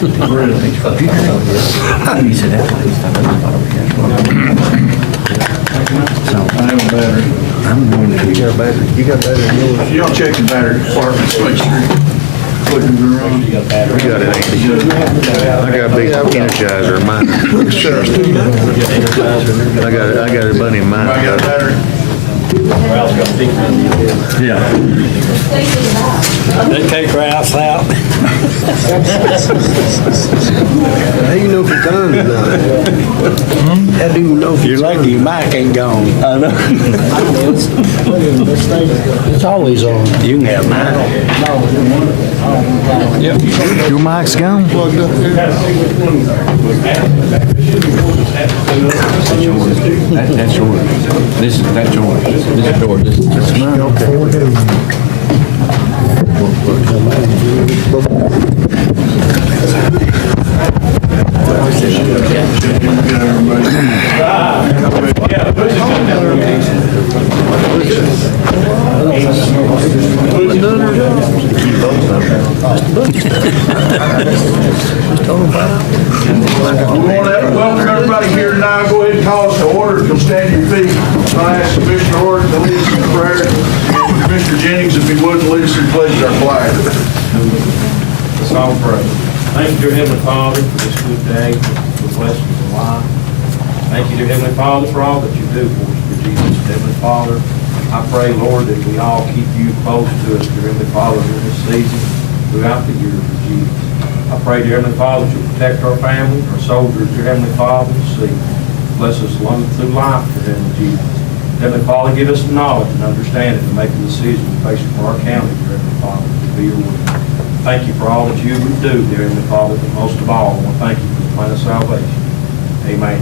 Really? He said that place, I have a battery. I'm going to. You got a battery? You got a battery in yours? You don't check the battery compartments, make sure. We got it, Andy. I got a big energizer in mine. I got a bunny in mine. I got a battery. Yeah. They take Ralph out. How do you know if it's on or not? How do you know if You're it's lucky your mic ain't gone. I know. It's always on. You can have mine. Yep. Your mic's gone? Plugged up here. That's yours. That's yours. This is yours. This is mine. Okay. Welcome everybody here tonight. Go ahead and call us to order. If you'll stand to your feet. I'll ask Commissioner Orton to lead us in prayer. And Commissioner Jennings, if he would, lead us in pledge our flag. Let's all pray. Thank you, dear Heavenly Father, for this good day, for blessings of life. Thank you, dear Heavenly Father, for all that you do for us, for Jesus. Heavenly Father, I pray, Lord, that we all keep you close to us, dear Heavenly Father, in this season, throughout the year, for Jesus. I pray, dear Heavenly Father, that you protect our family, our soldiers, dear Heavenly Father, and see. Bless us along through life, dear Heavenly Jesus. Heavenly Father, give us the knowledge and understanding to make a decision based for our county, dear Heavenly Father, to be your will. Thank you for all that you would do, dear Heavenly Father, but most of all, I want to thank you for the plan of salvation. Amen.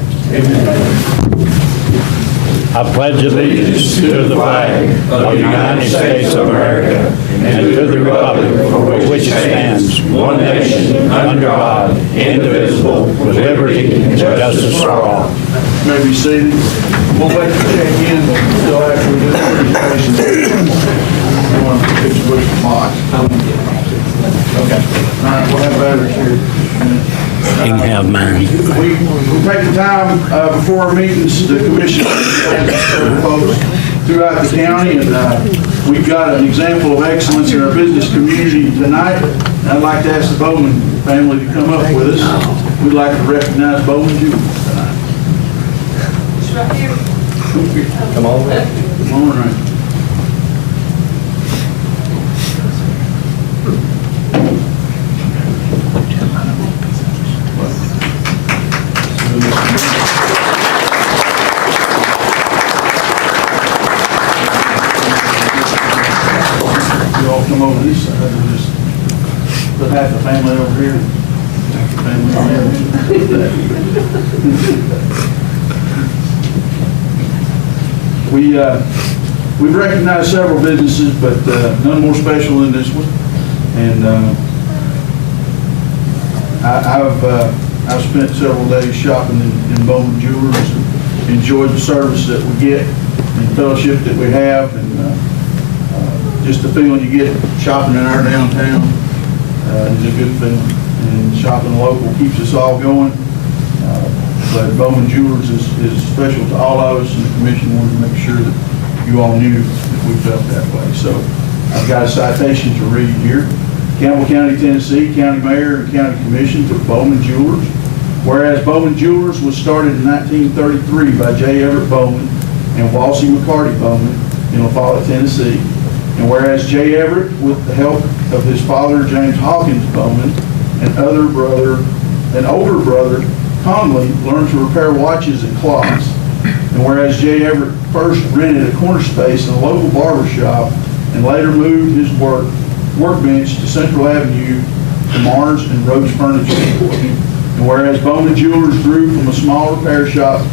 I pledge allegiance to the flag of the United States of America and to the republic for which it stands, one nation, under God, indivisible, with liberty and justice for all. You may be seated. We'll wait to check in until after we do the presentation. I want to fix Bush box. Okay. All right, we'll have batteries here. You can have mine. We'll take the time before our meetings, the commission folks throughout the county, and we've got an example of excellence in our business community tonight. I'd like to ask the Bowman family to come up with us. We'd like to recognize Bowman Jr. tonight. It's right here. Come on. Come on, right. You all come over this side, we'll just put half the family over here, half the family over there. We've recognized several businesses, but none more special than this one. And I've spent several days shopping in Bowman Jewelers and enjoyed the service that we get and fellowship that we have, and just the feeling you get shopping in our downtown is a good feeling. And shopping local keeps us all going. But Bowman Jewelers is special to all of us, and the commission wanted to make sure that you all knew that we felt that way. So I've got a citation to read here. Campbell County, Tennessee, County Mayor and County Commission to Bowman Jewelers. Whereas Bowman Jewelers was started in 1933 by J. Everett Bowman and Walsey McCarty Bowman in La Follette, Tennessee. And whereas J. Everett, with the help of his father, James Hawkins Bowman, and older brother, Conley, learned to repair watches and clocks. And whereas J. Everett first rented a corner space in a local barber shop and later moved his workbench to Central Avenue to Mars and Rhodes Furniture. And whereas Bowman Jewelers grew from a small repair shop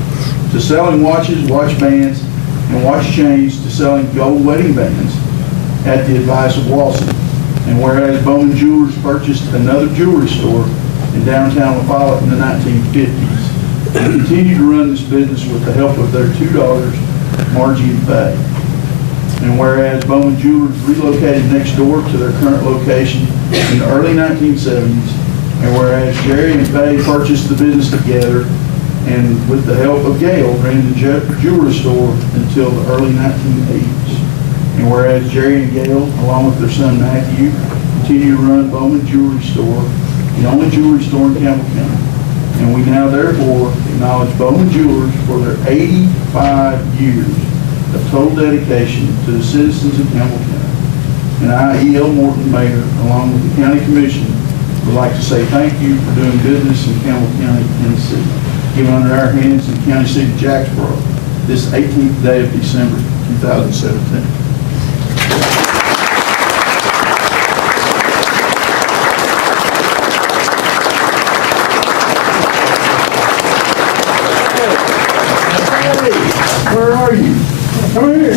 to selling watches, watch bands, and watch chains to selling gold wedding bands at the advice of Walsey. And whereas Bowman Jewelers purchased another jewelry store in downtown La Follette in the 1950s, and continued to run this business with the help of their two daughters, Margie and Faye. And whereas Bowman Jewelers relocated next door to their current location in the early 1970s, And whereas Jerry and Faye purchased the business together and with the help of Gail ran the jewelry store until the early 1980s. And whereas Jerry and Gail, along with their son Matthew, continue to run Bowman Jewelry Store, the only jewelry store in Campbell County. And we now therefore acknowledge Bowman Jewelers for their 85 years of total dedication to the citizens of Campbell County. And I, E.L. Morton, Mayor, along with the County Commission, would like to say thank you for doing business in Campbell County, Tennessee, given under our hands in the County Seat of Jacksboro this 18th day of December 2017. Where are you? Come here.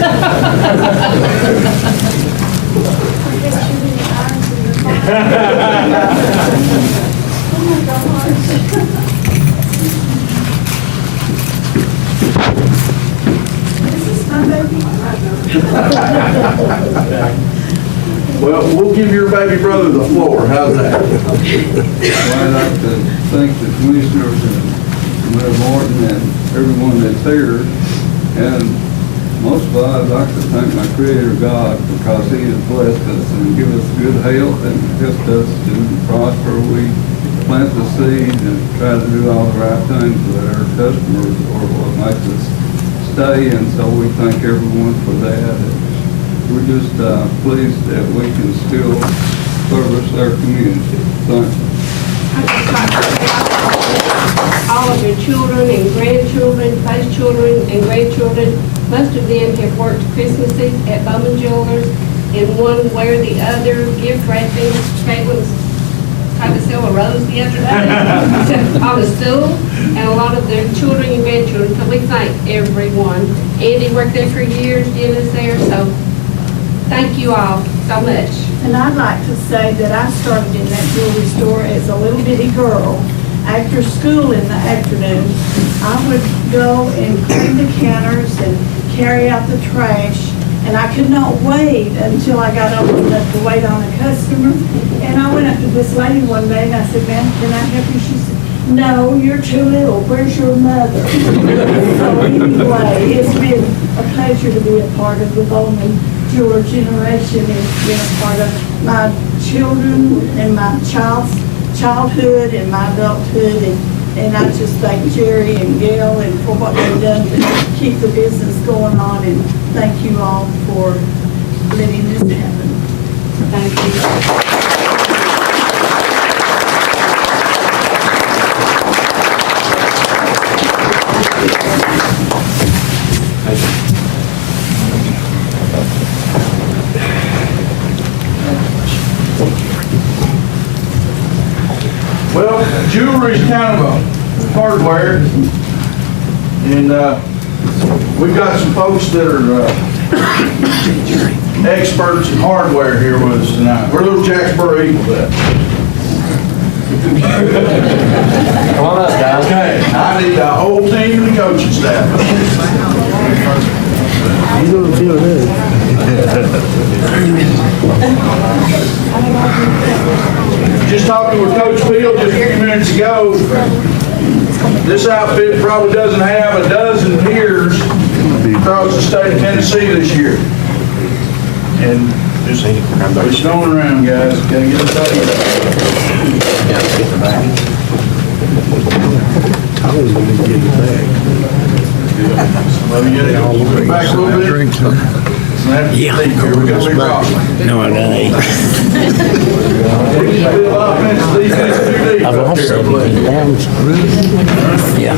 Well, we'll give your baby brother the floor. How's that? Well, I'd like to thank the commissioners and Mayor Morton and everyone that's here. And most of all, I'd like to thank my Creator God because He has blessed us and given us good health and helped us to prosper. We plant the seed and try to do all the right things with our customers or what makes us stay. And so we thank everyone for that. And we're just pleased that we can still service our community. Thank you. All of your children and grandchildren, face children and grandchildren, most of them have worked Christmases at Bowman Jewelers in one way or the other, gift wrapping. Kate was trying to sell a rose the other day on the stool, and a lot of their children and grandchildren. So we thank everyone. Andy worked there for years, Jim is there, so thank you all so much. And I'd like to say that I started in that jewelry store as a little bitty girl. After school in the afternoon, I would go and clean the counters and carry out the trash. And I could not wait until I got old enough to wait on a customer. And I went up to this lady one day and I said, "Ma'am, can I help you?" She said, "No, you're too little. Where's your mother?" So anyway, it's been a pleasure to be a part of the Bowman Jeweler generation. It's been a part of my children and my childhood and my adulthood, and I just thank Jerry and Gail and for what they've done to keep the business going on, and thank you all for letting this happen. Thank you. Well, jewelry is kind of a hardware, and we've got some folks that are experts in hardware here with us tonight. Where are those Jacksboro Eagles at? Come on up, guys. Okay, I need a whole team and the coaching staff. You're gonna feel good. Just talking with Coach Field just a few minutes ago, this outfit probably doesn't have a dozen peers across the state of Tennessee this year. And just we're snowing around, guys. Gotta get us out of here. I was gonna get it back. Let me get it back a little bit. Yeah. We gotta be rocking. No, I ain't. I've lost 17 pounds. Yeah.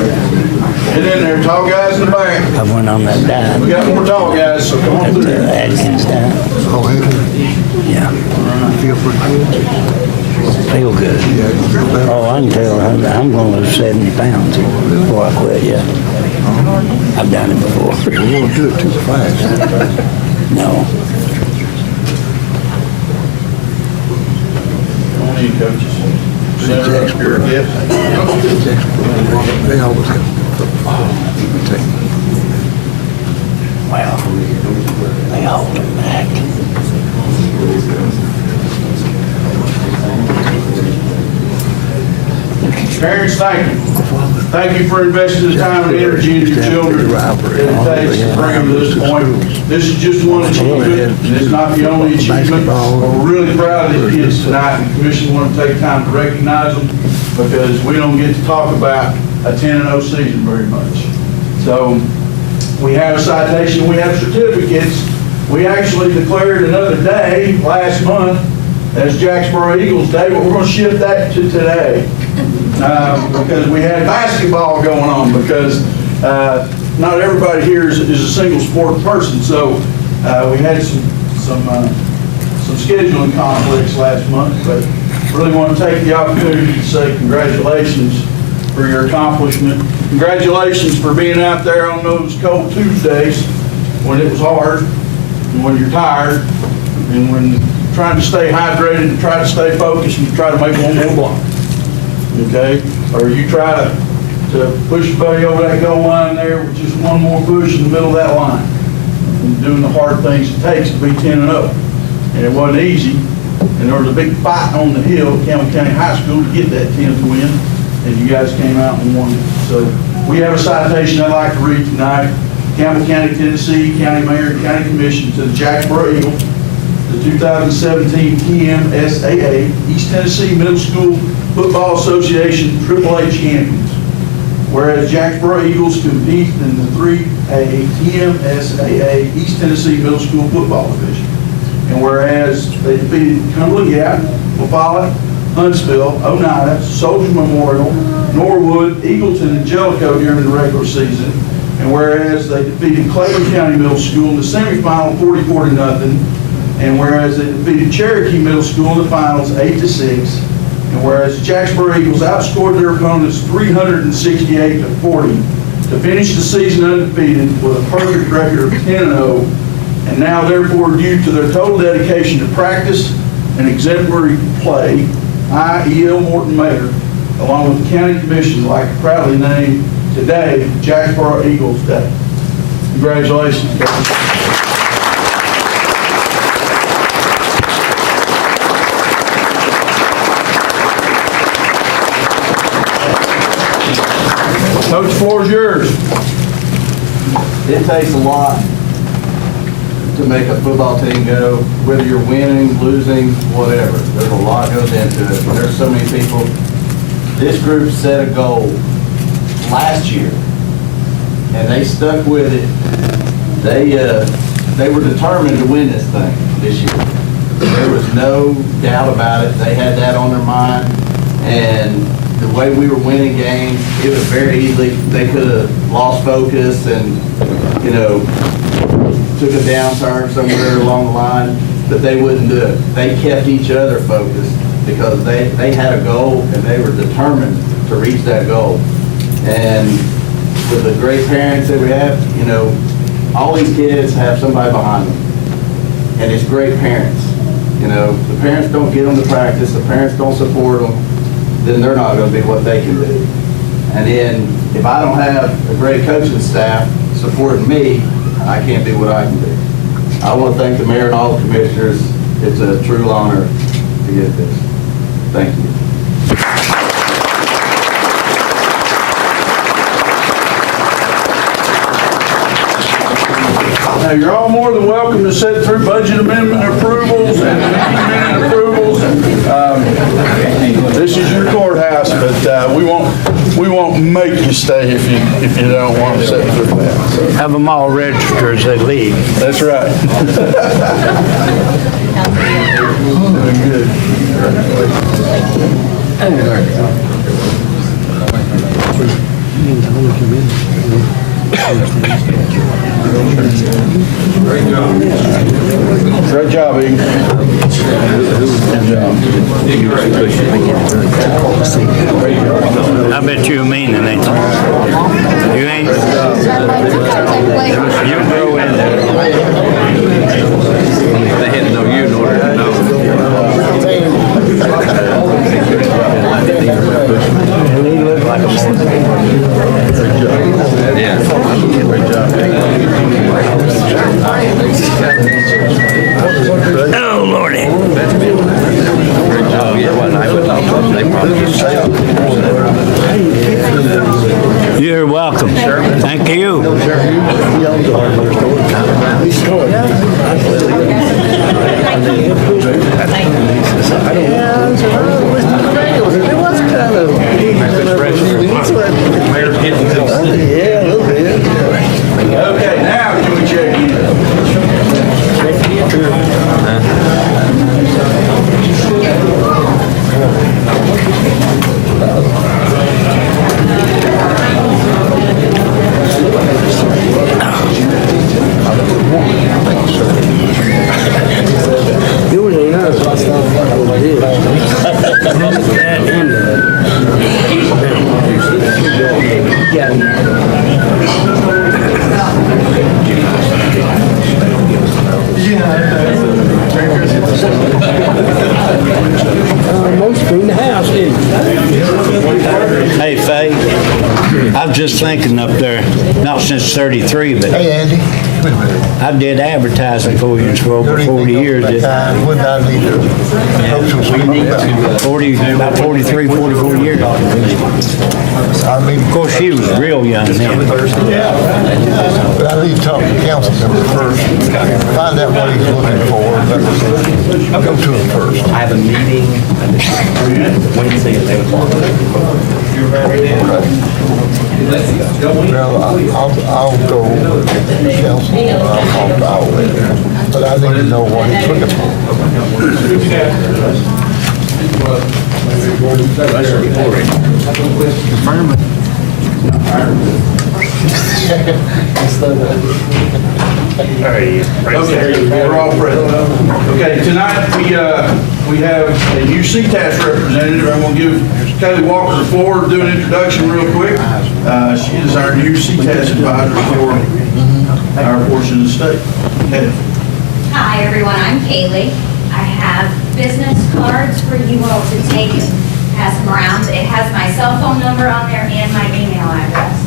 Get in there, tall guys in the back. I went on that diet. We got more tall guys, so come on At through. the Atkins diet. Oh, have you? Yeah. Feel pretty good? Feel good. Yeah, you feel better? Oh, I can tell I'm going to lose 70 pounds before I quit, yeah. I've done it before. You won't do it too fast. No. Come on in, coaches. Center up your gift. They always have. Well, they hold it back. Parents, thank you. Thank you for investing the time and energy into your children that it takes to bring them to this point. This is just one achievement, and it's not the only achievement. We're really proud of these kids tonight, and the commission want to take time to recognize them because we don't get to talk about a 10-0 season very much. So we have a citation, we have certificates. We actually declared another day last month as Jacksboro Eagles Day, but we're going to shift that to today because we had basketball going on because not everybody here is a single sport person. So we had some scheduling conflicts last month, but really want to take the opportunity to say congratulations for your accomplishment. Congratulations for being out there on those cold Tuesdays when it was hard and when you're tired and when trying to stay hydrated and try to stay focused and try to make one more block. Okay? Or you try to push your buddy over that goal line there with just one more push in the middle of that line. And doing the hard things it takes to be 10-0. And it wasn't easy. And there was a big fight on the hill at Campbell County High School to get that 10th win. And you guys came out and won it. So we have a citation I'd like to read tonight. Campbell County, Tennessee, County Mayor and County Commission to the Jacksboro Eagles, the 2017 TMSAA East Tennessee Middle School Football Association AAA champions. Whereas Jacksboro Eagles compete in the 3A TMSAA East Tennessee Middle School Football Division. And whereas they defeated Cumberland Gap, Wapala, Huntsville, Oneida, Soldier Memorial, Norwood, Eagleton, and Jellicoe during the regular season. And whereas they defeated Clayton County Middle School in the semifinal 44-0. And whereas they defeated Cherokee Middle School in the finals 8-6. And whereas the Jacksboro Eagles outscored their opponents 368-40 to finish the season undefeated with a perfect record of 10-0. And now therefore, due to their total dedication to practice and exemplary play, I, E.L. Morton Mayor, along with the County Commission, would like to proudly name today Jacksboro Eagles Day. Congratulations. Coach, the floor is yours. It takes a lot to make a football team go, whether you're winning, losing, whatever. There's a lot goes into it. There's so many people. This group set a goal last year, and they stuck with it. They were determined to win this thing this year. There was no doubt about it. They had that on their mind, and the way we were winning games, it was very easily, they could have lost focus and, you know, took a downturn somewhere along the line, but they wouldn't do it. They kept each other focused because they had a goal and they were determined to reach that goal. And with the great parents that we have, you know, all these kids have somebody behind them. And it's great parents. You know, the parents don't get them to practice, the parents don't support them, then they're not going to be what they can do. And then if I don't have a great coaching staff supporting me, I can't do what I can do. I want to thank the mayor and all the commissioners. It's a true honor to get this. Thank you. Now, you're all more than welcome to sit through budget amendment approvals and amendment approvals. This is your courthouse, but we won't make you stay if you don't want to sit through that. So. Have them all registered as they leave. That's right. Doing good. Great job, Eagle. I bet you're meaning, ain't you? You ain't? You grow in there. They had to know you in order to know. He looked like a Oh, Lordy. Great job. Yeah, well, I would talk to them. They probably You're welcome. Thank you. He owns a hardware store. It was kind of. Yeah, a little bit. Okay, now can we check in? Yours ain't us. Most clean the house, didn't you? Hey, Faye, I was just thinking up there, not since 33, but Hey, Andy. I did advertising for you for over 40 years. Wouldn't I need to approach some people about About 43, 44 years. I mean, Of course, she was real young then. but I need to talk to council member first, find out what he's looking for, but go to him first. I have a meeting Wednesday at 8 o'clock. Well, I'll go to council, I'll talk to Al, but I need to know what he's looking for. Okay, we're all present. Okay, tonight we have a new CTAS representative. I'm going to give Kaylee Walker the floor to do an introduction real quick. She is our new CTAS advisor for our portion of the state. Kaylee. Hi, everyone. I'm Kaylee. I have business cards for you all to take and pass them around. It has my cell phone number on there and my email address.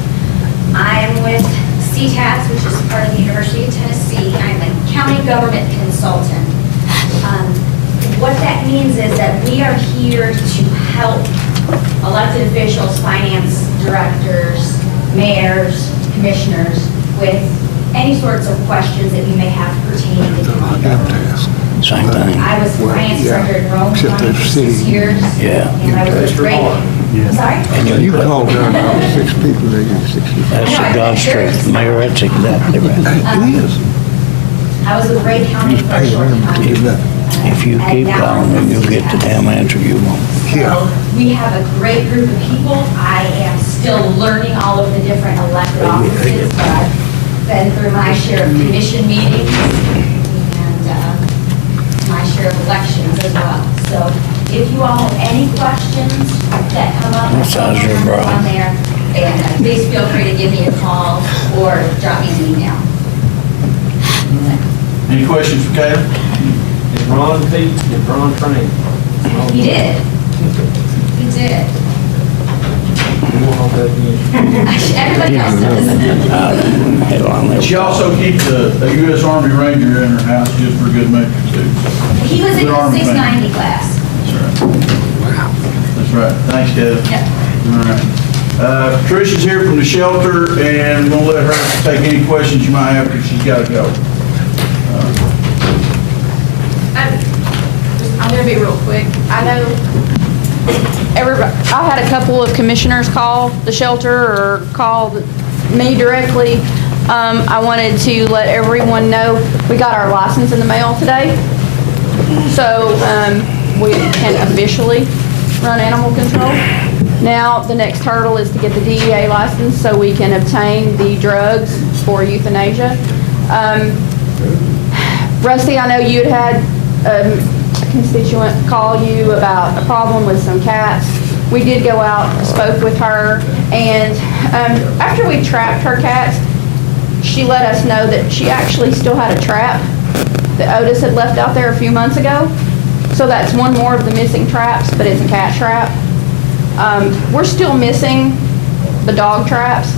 I'm with CTAS, which is part of the University of Tennessee. I'm a county government consultant. What that means is that we are here to help elected officials, finance directors, mayors, commissioners with any sorts of questions that you may have pertaining to county government. Same thing. I was finance director in Rome County for 6 years. Yeah. And I was great. I'm sorry? You called down about 6 people, they get 60. That's the God's truth, Mayor, that's exactly right. It is. I was with Ray County for a short time. If you keep calling, you'll get the damn answer you want. So we have a great group of people. I am still learning all of the different elected offices, but I've been through my share of commission meetings and my share of elections as well. So if you all have any questions that come up, What size your bra? on there, and please feel free to give me a call or drop me an email. Any questions for Kaylee? Did Ron train? He did. He did. Everybody else does. Hell, I'll never- She also keeps a U.S. Army Ranger in her house just for good measure too. He was in Good the Army man. 690 class. That's right. Wow. That's right. Thanks, Kaylee. Yep. All right. Patricia's here from the shelter, and we'll let her take any questions you might have because she's got to go. I'm gonna be real quick. I know everybody, I had a couple of commissioners call the shelter or call me directly. I wanted to let everyone know we got our license in the mail today. So we can officially run animal control. Now, the next hurdle is to get the DEA license so we can obtain the drugs for euthanasia. Rusty, I know you'd had a constituent call you about a problem with some cats. We did go out, spoke with her, and after we trapped her cats, she let us know that she actually still had a trap that Otis had left out there a few months ago. So that's one more of the missing traps, but it's a cat trap. We're still missing the dog traps.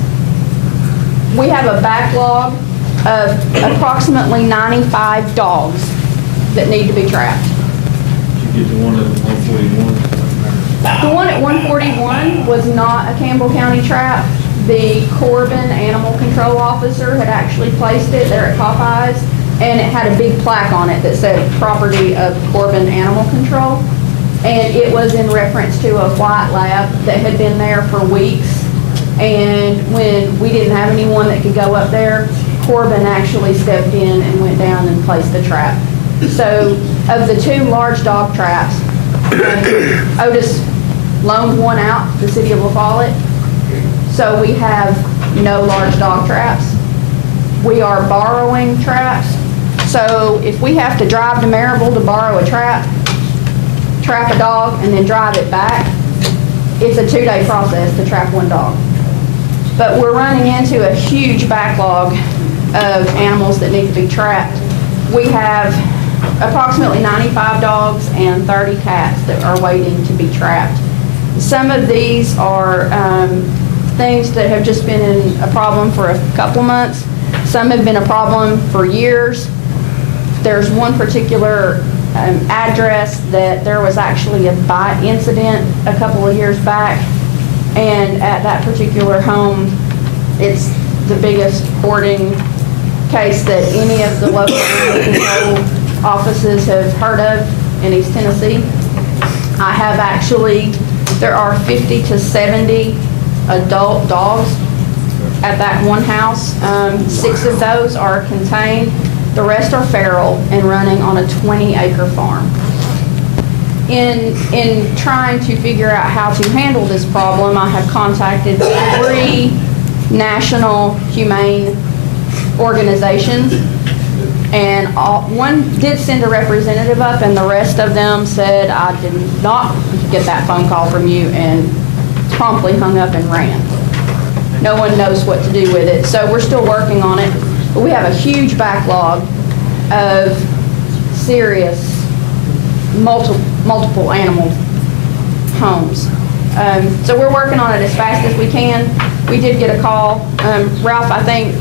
We have a backlog of approximately 95 dogs that need to be trapped. Did you get the one at 141? The one at 141 was not a Campbell County trap, the Corbin Animal Control Officer had actually placed it there at Popeyes, and it had a big plaque on it that said property of Corbin Animal Control. And it was in reference to a white lab that had been there for weeks. And when we didn't have anyone that could go up there, Corbin actually stepped in and went down and placed the trap. So of the 2 large dog traps, Otis loaned one out to the city of La Follette. So we have no large dog traps. We are borrowing traps. So if we have to drive to Maryville to borrow a trap a dog, and then drive it back, it's a 2-day process to trap one dog. But we're running into a huge backlog of animals that need to be trapped. We have approximately 95 dogs and 30 cats that are waiting to be trapped. Some of these are things that have just been a problem for a couple months. Some have been a problem for years. There's one particular address that there was actually a bite incident a couple of years back, and at that particular home, it's the biggest hoarding case that any of the local animal control offices have heard of in East Tennessee. I have actually, there are 50 to 70 adult dogs at that one house. 6 of those are contained. The rest are feral and running on a 20-acre farm. In trying to figure out how to handle this problem, I have contacted 3 national humane organizations, and one did send a representative up, and the rest of them said, I did not get that phone call from you, and promptly hung up and ran. No one knows what to do with it, so we're still working on it. But we have a huge backlog of serious, multiple animal homes. So we're working on it as fast as we can. We did get a call. Ralph, I think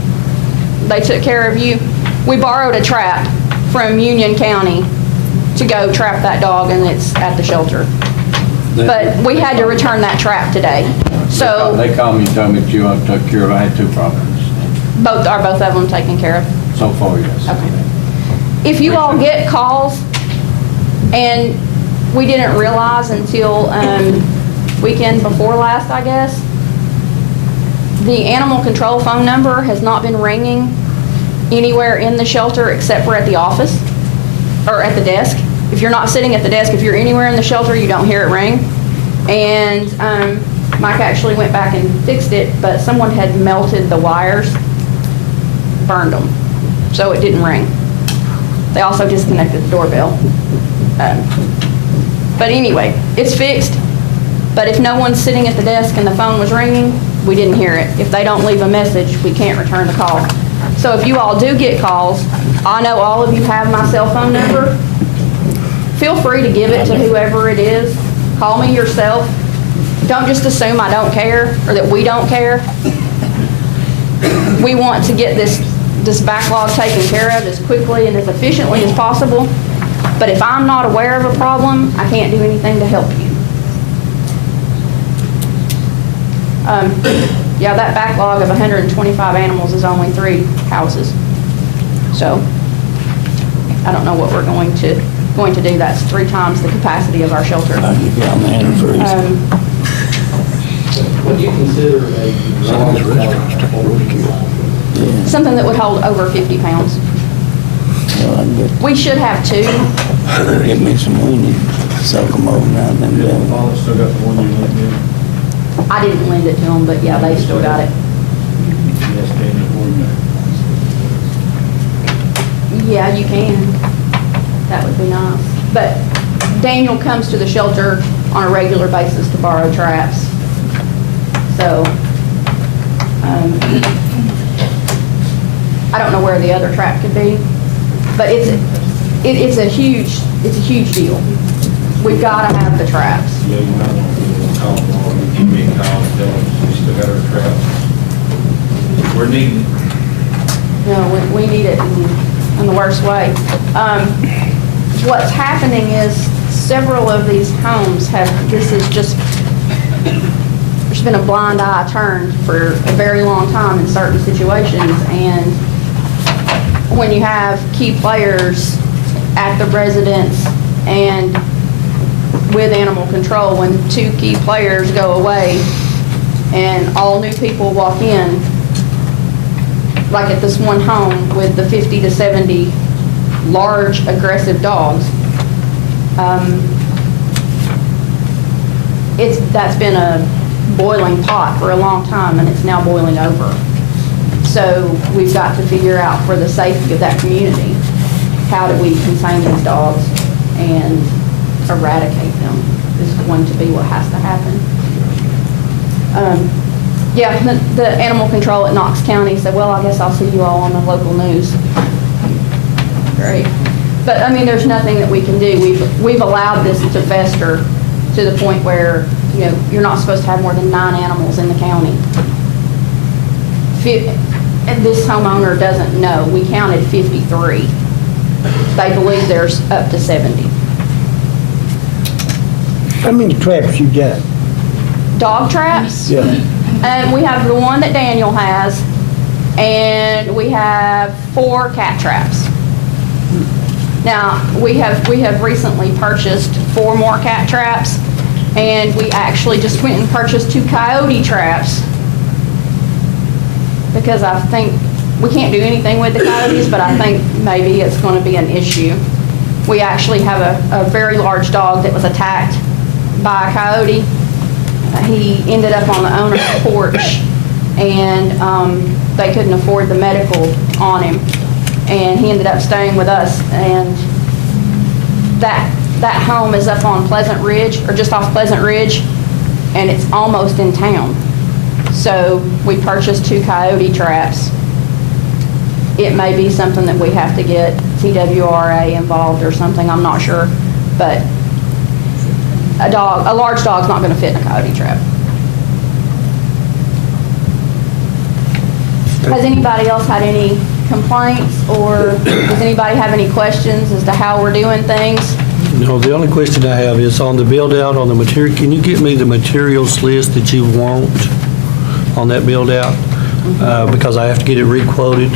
they took care of you. We borrowed a trap from Union County to go trap that dog, and it's at the shelter. But we had to return that trap today. So They called me and told me that you took care of, I had 2 properties. both of them taken care of? So far, yes. Okay. If you all get calls, and we didn't realize until weekend before last, I guess, the animal control phone number has not been ringing anywhere in the shelter except for at the office or at the desk. If you're not sitting at the desk, if you're anywhere in the shelter, you don't hear it ring. And Mike actually went back and fixed it, but someone had melted the wires, burned them, so it didn't ring. They also disconnected the doorbell. But anyway, it's fixed. But if no one's sitting at the desk and the phone was ringing, we didn't hear it. If they don't leave a message, we can't return the call. So if you all do get calls, I know all of you have my cell phone number. Feel free to give it to whoever it is. Call me yourself. Don't just assume I don't care or that we don't care. We want to get this backlog taken care of as quickly and as efficiently as possible. But if I'm not aware of a problem, I can't do anything to help you. Yeah, that backlog of 125 animals is only 3 houses. So I don't know what we're going to do. That's 3 times the capacity of our shelter. What do you consider a Something that would hold over 50 pounds. We should have 2. Give me some weenie, soak them over now and then. Still got the one you lent me. I didn't lend it to them, but yeah, they still got it. Yes, Daniel, for you. Yeah, you can. That would be nice. But Daniel comes to the shelter on a regular basis to borrow traps. So, I don't know where the other trap could be, but it's a huge deal. We've got to have the traps. Yeah, you might want to call them, give me a call, tell them we still got our traps. We're needing it. No, we need it in the worst way. What's happening is several of these homes have, there's just been a blind eye turned for a very long time in certain situations. And when you have key players at the residence and with animal control, when 2 key players go away and all new people walk in, like at this one home with the 50 to 70 large aggressive dogs, that's been a boiling pot for a long time, and it's now boiling over. So we've got to figure out, for the safety of that community, how do we contain these dogs and eradicate them is going to be what has to happen. Yeah, the animal control at Knox County said, well, I guess I'll see you all on the local news. Great. But, I mean, there's nothing that we can do. We've allowed this to fester to the point where, you know, you're not supposed to have more than 9 animals in the county. And this homeowner doesn't know. We counted 53. They believe there's up to 70. How many traps you got? Dog traps? Yeah. We have the one that Daniel has, and we have 4 cat traps. Now, we have recently purchased 4 more cat traps, and we actually just went and purchased 2 coyote traps, because I think we can't do anything with the coyotes, but I think maybe it's going to be an issue. We actually have a very large dog that was attacked by a coyote. He ended up on the owner's porch, and they couldn't afford the medical on him, and he ended up staying with us. And that home is up on Pleasant Ridge, or just off Pleasant Ridge, and it's almost in town. So we purchased 2 coyote traps. It may be something that we have to get TWRA involved or something, I'm not sure, but a large dog's not going to fit in a coyote trap. Has anybody else had any complaints, or does anybody have any questions as to how we're doing things? No, the only question I have is on the build out on the material. Can you get me the materials list that you want on that build out? Because I have to get it re-quoted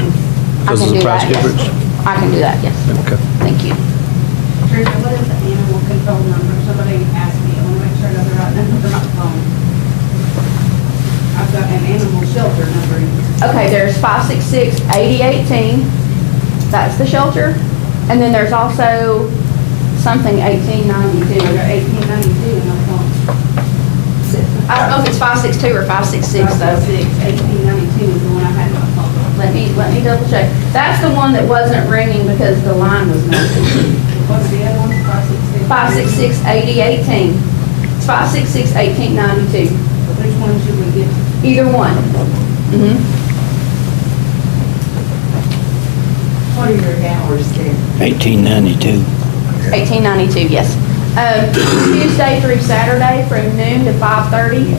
because of the price difference. I can do that, yes. Okay. Thank you. Tricia, what is the animal control number? Somebody asked me, I want to make sure I know the right number for my phone. I've got an animal shelter number. Okay, there's 566-8018. That's the shelter. And then there's also something 1892. I got 1892 in my phone. I don't know if it's 562 or 566 though. 1892 is the one I had in my phone. Let me double check. That's the one that wasn't ringing because the line was missing. What's the other one? 566-8018. It's 566-1892. Which one should we get? Either one. Mm-hmm. What are your hours there? 1892. 1892, yes. Tuesday through Saturday from noon to 5:30.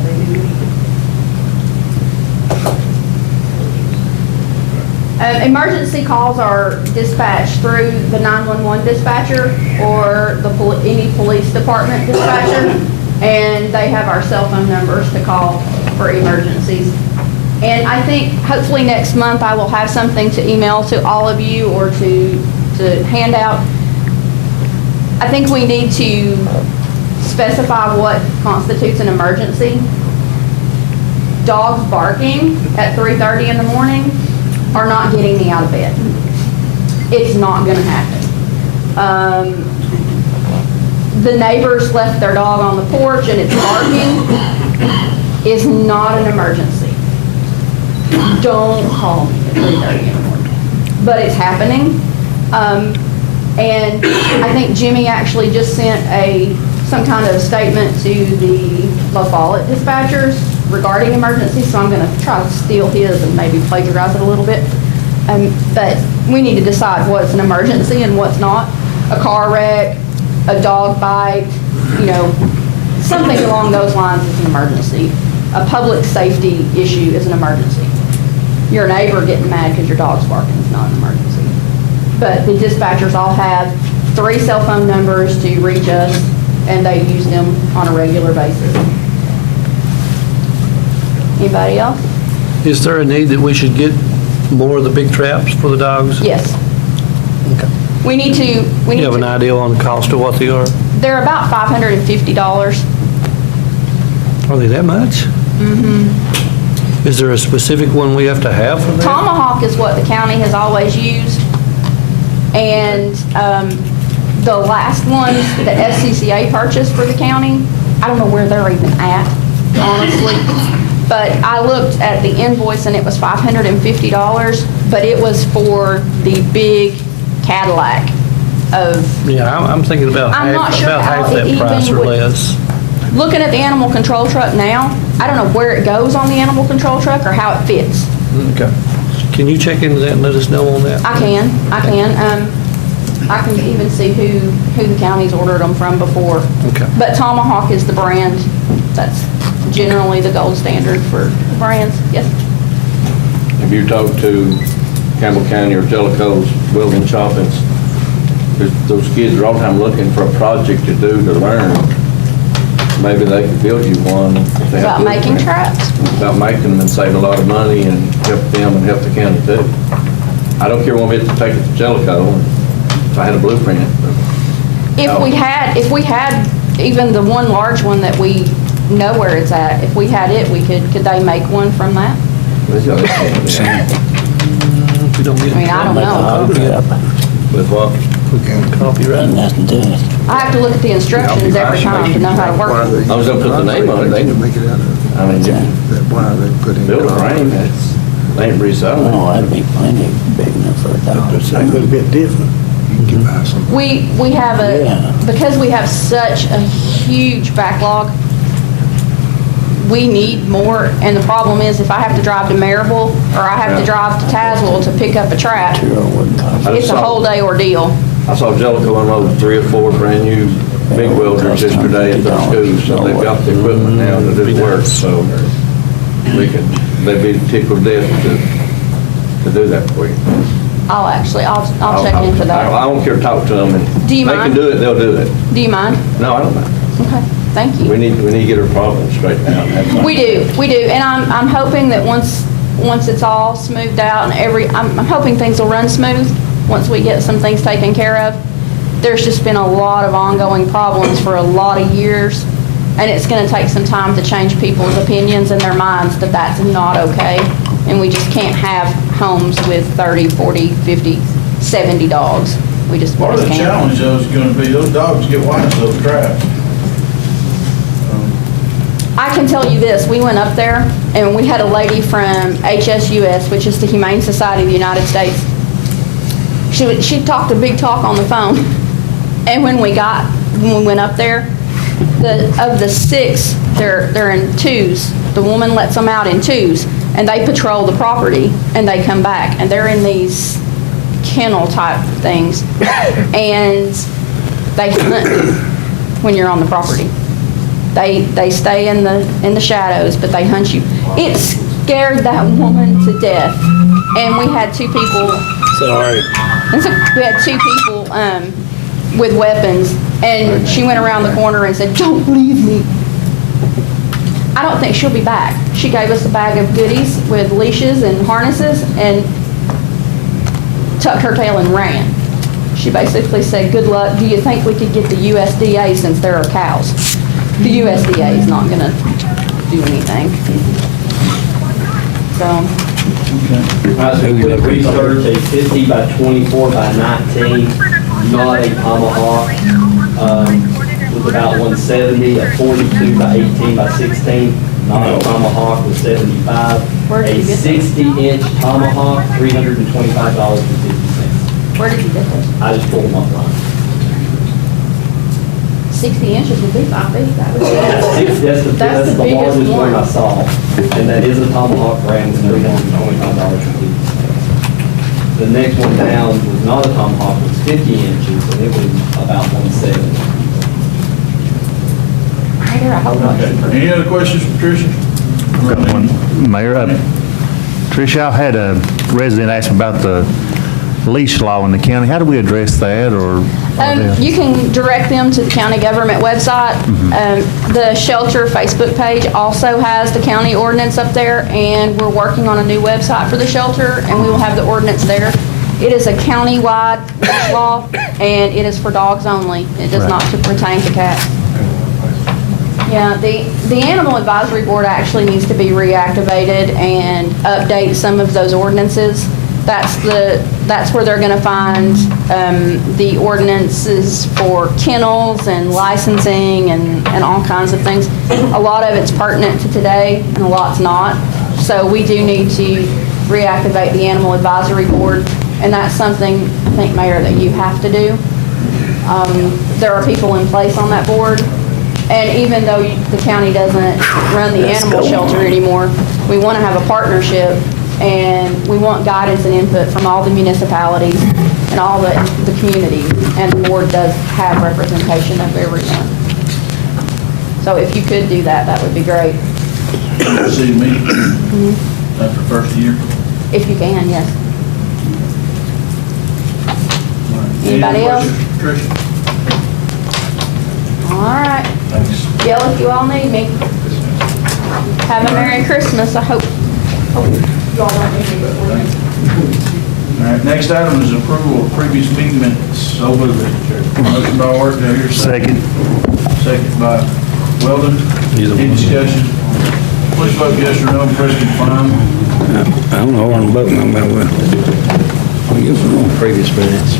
Emergency calls are dispatched through the 911 dispatcher or any police department dispatcher, and they have our cell phone numbers to call for emergencies. And I think hopefully next month I will have something to email to all of you or to hand out. I think we need to specify what constitutes an emergency. Dogs barking at 3:30 in the morning are not getting me out of bed. It's not going to happen. The neighbors left their dog on the porch and it's barking is not an emergency. Don't call me at 3:30 in the morning. But it's happening. And I think Jimmy actually just sent some kind of statement to the La Follette dispatchers regarding emergencies, so I'm going to try to steal his and maybe plagiarize it a little bit. But we need to decide what's an emergency and what's not. A car wreck, a dog bite, something along those lines is an emergency. A public safety issue is an emergency. Your neighbor getting mad because your dog's barking is not an emergency. But the dispatchers all have 3 cell phone numbers to reach us, and they use them on a regular basis. Anybody else? Is there a need that we should get more of the big traps for the dogs? Yes. Okay. We need to, You have an idea on the cost of what they are? they're about $550. Are they that much? Mm-hmm. Is there a specific one we have to have for that? Tomahawk is what the county has always used. And the last ones that FCCA purchased for the county, I don't know where they're even at, honestly. But I looked at the invoice and it was $550, but it was for the big Cadillac of, Yeah, I'm thinking about I'm not half, sure about how half that it price even or would- less. looking at the animal control truck now, I don't know where it goes on the animal control truck or how it fits. Okay. Can you check into that and let us know on that? I can. I can even see who the county's ordered them from before. Okay. But Tomahawk is the brand that's generally the gold standard for brands. Yes? If you talk to Campbell County or Jellicoe's Welding Shop, those kids are all the time looking for a project to do to learn. Maybe they could build you one. If they have About making blueprint. traps? About making them and save a lot of money and help them and help the county too. I don't care one bit to take it to Jellicoe if I had a blueprint. If we had even the one large one that we know where it's at, if we had it, could they make one from that? If we don't get I mean, I don't know. With what? Copyright. I have to look at the instructions every time to know how to work it. I was gonna put the name on it, they can Make it out of, I mean, if why they put in. you build a frame, they ain't reselling. Oh, that'd be plenty big enough for a dog. It's a little bit different. You can buy some. We have Yeah. because we have such a huge backlog, we need more, and the problem is if I have to drive to Maryville or I have to drive to Tazewell to pick up a trap, it's a whole day ordeal. I saw Jellicoe unload 3 or 4 brand new big welders yesterday at their schools, so they've got the equipment now to do work, so they'd be tickled to death to do that for you. I'll check into I that. don't care to talk to them, and Do you they mind? can do it, they'll do it. Do you mind? No, I don't mind. Okay, thank you. We need to get our problems straightened out. That's all. We do, and I'm hoping that once it's all smoothed out and I'm hoping things will run smooth once we get some things taken care of. There's just been a lot of ongoing problems for a lot of years, and it's gonna take some time to change people's opinions and their minds that that's not okay. And we just can't have homes with 30, 40, 50, 70 dogs. We just Part of the can't. challenge though is gonna be those dogs get wise to those traps. I can tell you this, we went up there and we had a lady from HSUS, which is the Humane Society of the United States. She talked a big talk on the phone. And when we went up there, of the 6, they're in twos. The woman lets them out in twos and they patrol the property and they come back and they're in these kennel type things. And they hunt when you're on the property. They stay in the shadows, but they hunt you. It scared that woman to death. And we had 2 people. Sorry. And so we had 2 people with weapons, and she went around the corner and said, "Don't leave me." I don't think she'll be back. She gave us a bag of goodies with leashes and harnesses and tucked her tail and ran. She basically said, "Good luck. Do you think we could get the USDA since there are cows?" The USDA is not going to do anything. So, I was going to research a 50 by 24 by 19, not a Tomahawk, was about 170, a 42 by 18 by 16, not a Tomahawk was 75. Where did you A get that? 60-inch Tomahawk, $325.50. where did you get this? I just pulled them offline. 60 inches would be 5 feet. That would be- That's the That's the biggest largest one I one. saw, and that is a Tomahawk brand, it's $325.50. The next one down was not a Tomahawk, it was 50 inches, and it was about 170. Right there, I hope not. Any other questions for Tricia? Got one, Mayor. Tricia, I've had a resident ask me about the leash law in the county. How do we address that, or? You can direct them to the county government website. The shelter Facebook page also has the county ordinance up there, and we're working on a new website for the shelter, and we will have the ordinance there. It is a county-wide law, and it is for dogs only. It does not pertain to cats. Yeah, the Animal Advisory Board actually needs to be reactivated and update some of those ordinances. That's where they're gonna find the ordinances for kennels and licensing and all kinds of things. A lot of it's pertinent to today and a lot's not. So we do need to reactivate the Animal Advisory Board, and that's something, I think, Mayor, that you have to do. There are people in place on that board, and even though the county doesn't run the animal shelter anymore, we want to have a partnership, and we want guidance and input from all the municipalities and all the community, and the board does have representation of everyone. So if you could do that, that would be great. See me after first year. If you can, yes. Any Anybody else? questions, Tricia? All right. Thanks. Yell if you all need me. Have a Merry Christmas, I hope. You all don't need me before then. All right, next item is approval of previous meeting minutes. So moved, Mr. Chair. Motion by Ward, do I hear a second? Second by Weldon. Any discussion? Please vote yes or no, press confirm. I don't know what I'm voting on, but I guess we're on previous minutes.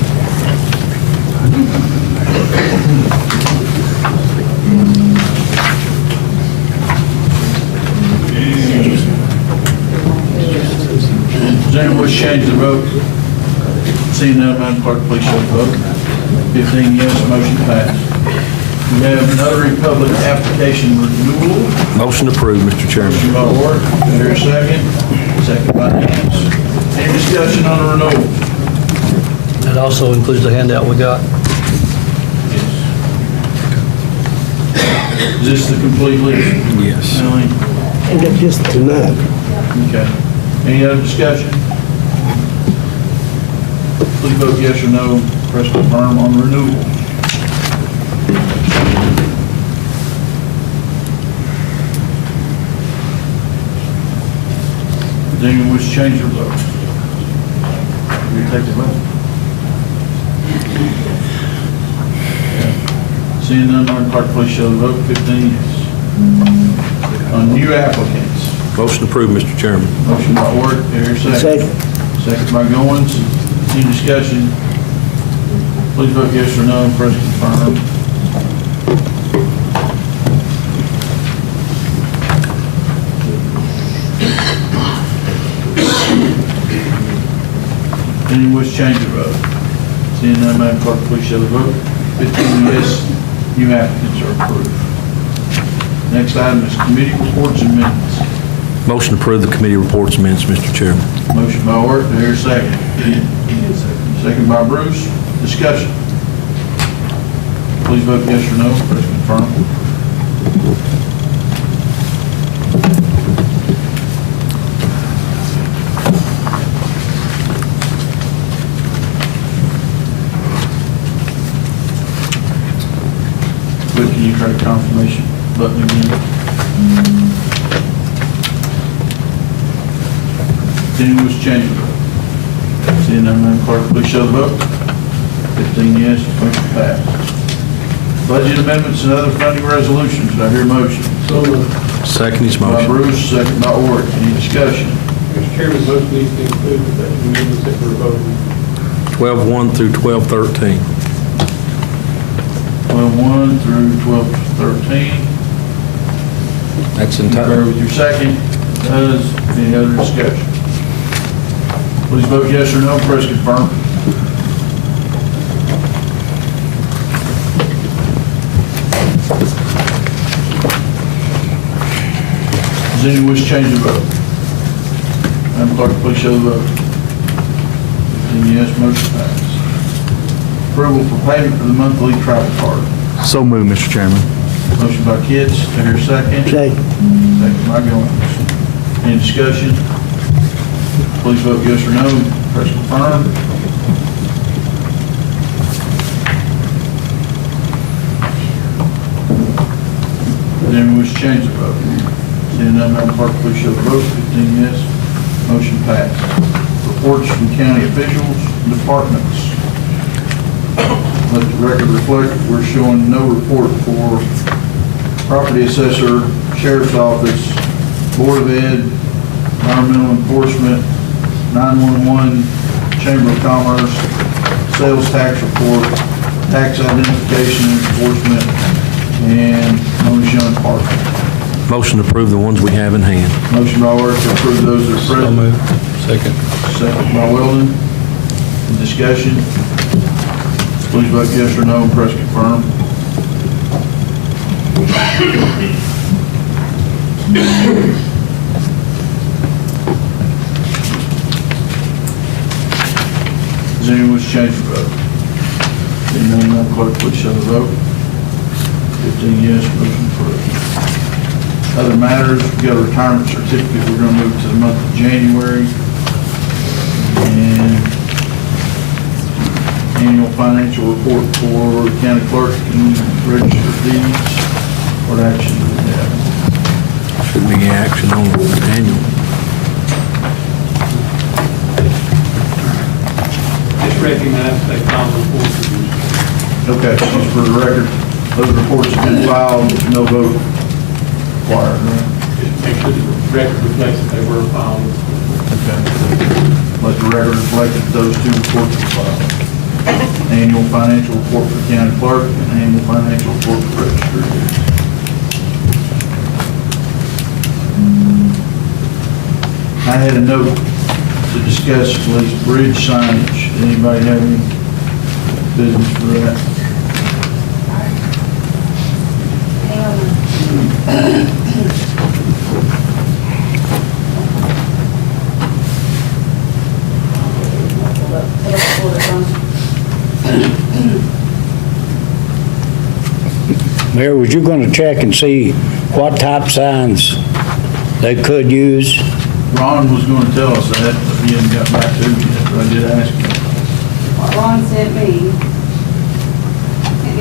Does anyone wish to change the vote? Seeing none, Madam Clerk, please show the vote. 15 yes, motion passed. We have Notary Public application renewal. Motion approved, Mr. Chairman. Motion by Ward, do I hear a second? Second by Hams. Any discussion on the renewal? That also includes the handout we got. Is this the complete list? Yes. Melanie? Just tonight. Okay. Any other discussion? Please vote yes or no, press confirm on renewal. Does anyone wish to change their vote? Will you take the vote? Seeing none, Madam Clerk, please show the vote. 15 yes. On new applicants. Motion approved, Mr. Chairman. Motion by Ward, here, second. Second by Goins. Any discussion? Please vote yes or no, press confirm. Any wish to change your vote? Seeing none, Madam Clerk, please show the vote. 15 yes, new applicants are approved. Next item is committee reports and minutes. Motion approved the committee reports and minutes, Mr. Chairman. Motion by Ward, do I hear a second? Second by Bruce. Discussion. Please vote yes or no, press confirm. Quick, can you try the confirmation button again? Anyone wish to change the vote? Seeing none, Madam Clerk, please show the vote. 15 yes, motion passed. Budget amendments and other funding resolutions. Do I hear a motion? So moved. Second his By motion. Bruce, second by Ward. Any discussion? Mr. Chairman, most needs to include the amendments that we're voting. 12-1 through 12-13. 12-1 through 12-13. That's Concur entire. with your second. Does. Any other discussion? Please vote yes or no, press confirm. Does anyone wish to change the vote? Madam Clerk, please show the vote. 15 yes, motion passes. Approval for payment for the monthly travel card. So moved, Mr. Chairman. Motion by Kitts, do I hear a second? Second by Goins. Any discussion? Please vote yes or no, press confirm. anyone wish to change the vote? Seeing none, Madam Clerk, please show the vote. 15 yes, motion passed. Reports from county officials and departments. Let the record reflect, we're showing no report for property assessor, sheriff's office, board of ed, environmental enforcement, 911, chamber of commerce, sales tax report, tax identification and enforcement, and Mona Young Park. Motion to approve the ones we have in hand. Motion by Orr to approve those that are present. Second. Second by Weldon. In discussion, please vote yes or no and press confirm. Does anyone wish to change the vote? Seeing none, Madam Clerk, please show the vote. 15 yes, motion approved. Other matters, we've got a retirement certificate. We're going to move to the month of January. And annual financial report for the county clerk and register of deeds. What action do we have? Should be action on the annual. Just recognize that Tom report. Okay, just for the record, those reports have been filed, no vote required, right? Just make sure the record reflects that they were filed. Okay. Let the record reflect that those two reports were filed. Annual financial report for county clerk and annual financial report for register of deeds. I had a note to discuss at least bridge signage. Anybody have any business for that? Mayor, was you going to check and see what type signs they could use? Ron was going to tell us that, but he hadn't got back to me yet, but I did ask him. What Ron sent me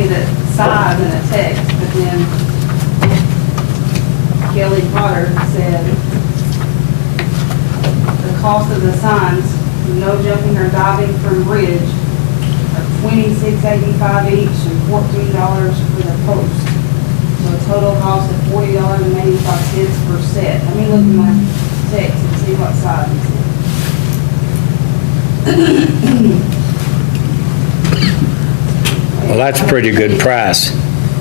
the size and a text, but then Kelly Potter said the cost of the signs, no jumping or diving from bridge, are $26.85 each and $14 for the post. So a total cost of $40.85 per set. Let me look at my text and see what size it is. Well, that's a pretty good price.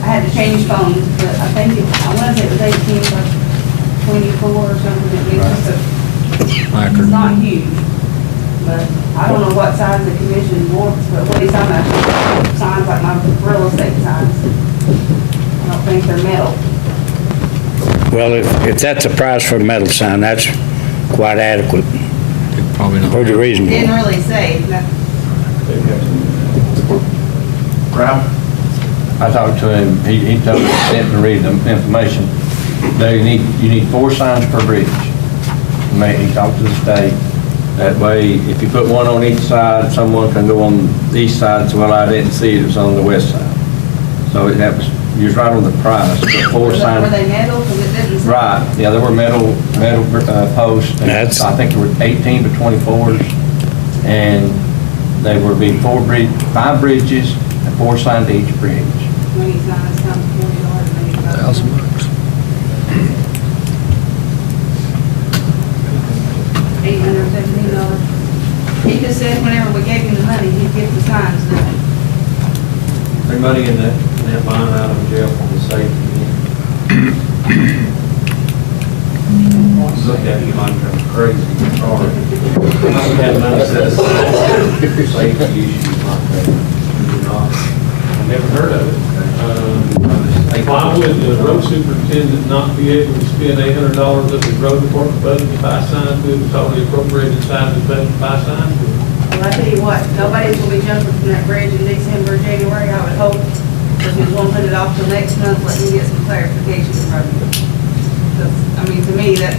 I had to change phones, but I think I want to say it was 18 by 24 or something at least. It's not huge, but I don't know what size the commission wants, but what he's talking about, signs like my real estate signs. I don't think they're metal. Well, if that's a price for a metal sign, that's quite adequate. Probably not. Pretty reasonable. Didn't really say. Ralph? I talked to him, he told me to send to read the information. You need 4 signs per bridge. He talked to the state. That way, if you put one on each side, someone can go on the east side, so well, I didn't see it, it was on the west side. So that was, you was right on the price, but 4 signs. Were they metal? Because it didn't say. Right, yeah, there were metal posts. And I think there were 18 to 24s, and they were being 5 bridges, and 4 signed to each bridge. 20 signs comes $40.85. $817. He just said whenever we gave him the money, he'd get the signs done. Bring money in that line out of jail for the safety. Look at you, I'm crazy. We had money set aside for safety issues like that. I've never heard of it. Why would the road superintendent not be able to spend $800 of the road department budget to buy signs with the totally appropriated size of budget to buy signs? Well, I tell you what, nobody's gonna be jumping from that bridge in December, January, I would hope. Because we won't put it off till next month, let me get some clarification from you. Because, I mean, to me, that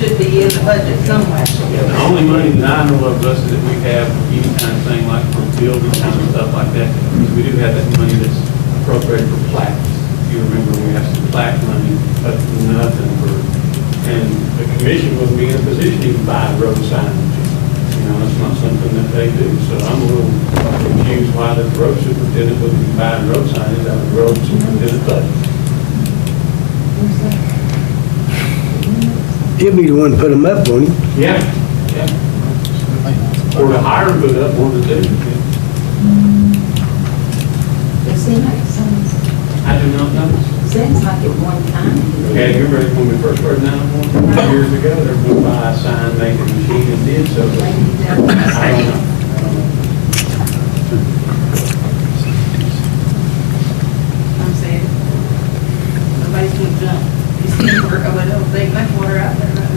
should be in the budget somewhere. The only money that I know of, Rusty, that we have for any kind of thing like for building kind of stuff like that, is we do have that money that's appropriated for plaques. If you remember, we asked for plaque money, but nothing for, and the commission wouldn't be in a position to even buy road signage. You know, it's not something that they do, so I'm a little confused why the road superintendent wouldn't be buying road signage out of the road superintendent budget. He'll be the one to put them up, won't he? Yeah, yeah. Or to hire and put up, or to do. It seems like I do not know. seems like at one time. Yeah, you remember when we first started down there years ago, they were going to buy a sign making machine and did so. I don't know. I'm saying, nobody's gonna jump. You see, we're going to take much water out there right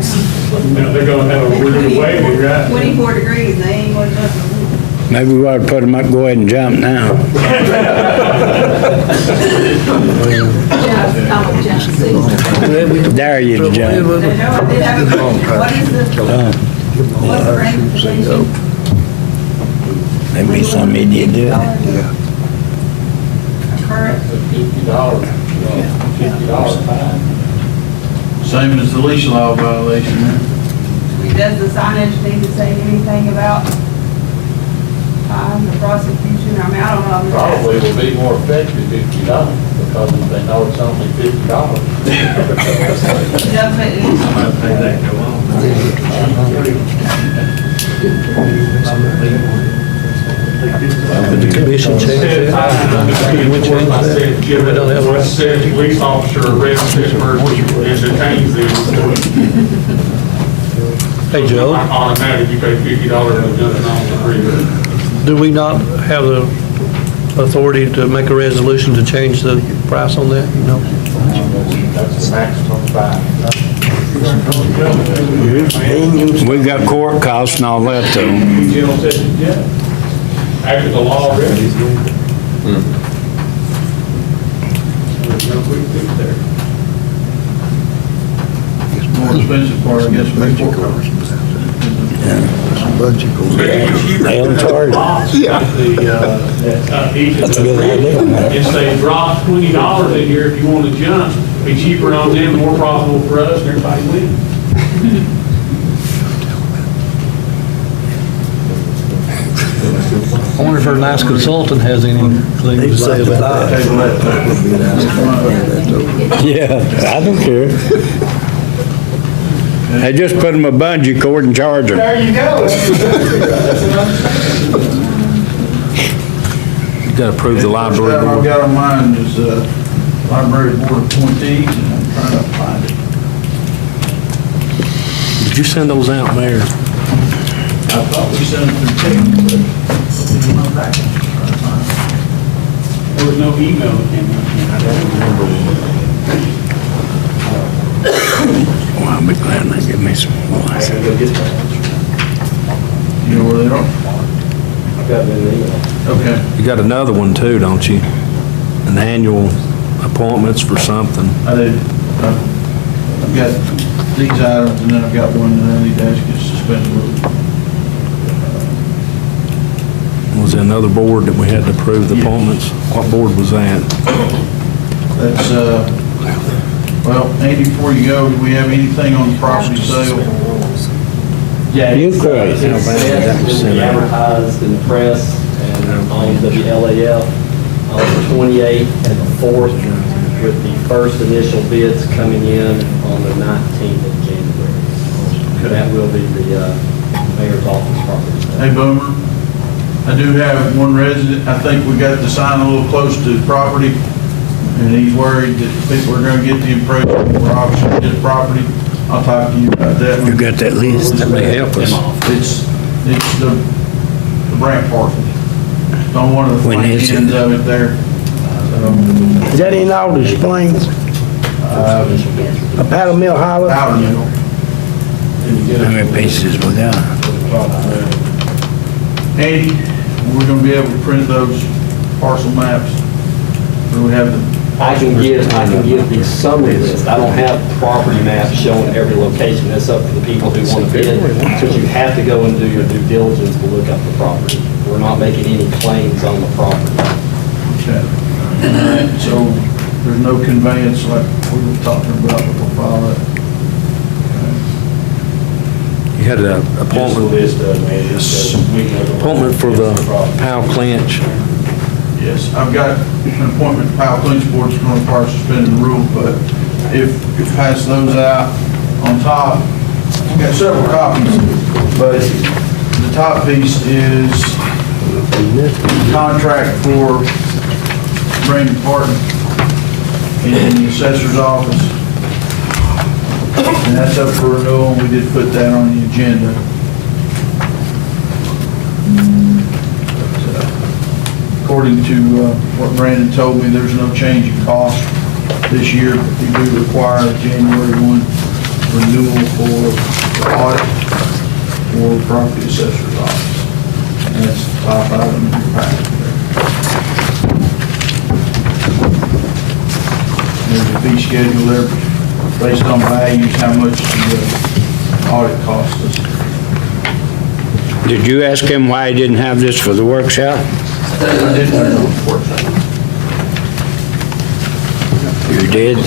now. They're going to have a weird wavy, right? 24 degrees, they ain't gonna jump. Maybe we ought to put them up, go ahead and jump now. Dare you to jump. What is the Maybe some idiot do it. current? $50. $50 fine. Same as the leash law violation there. Does the signage need to say anything about the prosecution? I mean, I don't know. I'm just Probably will be more effective if you don't, because they know it's only $50. Jump it. Somebody pay that go on. Did the commission change that? Did we change that? We don't have a I said police officer arrests this person and detains them. Hey, Joe, Automatic, you pay $50 and nothing on the free. do we not have the authority to make a resolution to change the price on that? You know? That's the maximum fine. We've got court costs and all that too. General Sessions, yeah. After the law already. There's no quick fix there. More expensive part, I guess, for the court cars. Budget goes down. They'll charge. That's a good idea. If they drop $20 in here, if you want to jump, be cheaper on them, more profitable for us, and everybody wins. I wonder if our nice consultant has anything to say about that. Yeah, I don't care. They just put them a bungee cord and charge them. There you go. You got to approve the library First item I've board. got on mine is library board appointees, and I'm trying to find it. Did you send those out, Mayor? I thought we sent it through text, but it's in my packet. Trying to find it. There was no email that came out. I don't remember. Well, I'll be glad they give me some I can go get that. You know where they are? I've got it in the email. Okay. You got another one too, don't you? An annual appointments for something. I did. I've got these items, and then I've got one that I need to ask you to suspend the rules. Was there another board that we had to approve the appointments? What board was that? That's, well, Andy, before you go, do we have anything on the property sale? Yeah, You it's, could. it's been advertised in the press and on WLAF on the 28th and the 4th, with the first initial bids coming in on the 19th of January. That will be the mayor's office property. Hey, Boomer, I do have one resident, I think we got the sign a little close to the property, and he's worried that people are gonna get the impression we're auctioning his property. I'll talk to you about that. You got that list? That may help us. It's the Brant parcel. It's on one of the When flank is it? ends of it there. Is that in Alder Springs? A paddle mill highway? Powder mill. How many pieces we got? Andy, we're gonna be able to print those parcel maps. Or we have the. I can give the summary list. I don't have property maps showing every location. That's up to the people who want to bid. Because you have to go and do your due diligence to look up the property. We're not making any claims on the property. Okay. All right, so there's no conveyance like we were talking about before file that. You had an appointment for the Powell Clinch. Yes, I've got an appointment to Powell Clinch Board that's going to require suspending the rule, but if you pass those out on top, I've got several copies, but the top piece is contract for Brandon Parton in the assessor's office. And that's up for renewal, and we did put that on the agenda. According to what Brandon told me, there's no change in cost this year, but we do require a January 1 renewal for the audit for property assessor's office. And that's the top item in your packet there. There's a fee schedule there based on values, how much the audit costs us. Did you ask him why he didn't have this for the workshop? I didn't know the workshop. You did?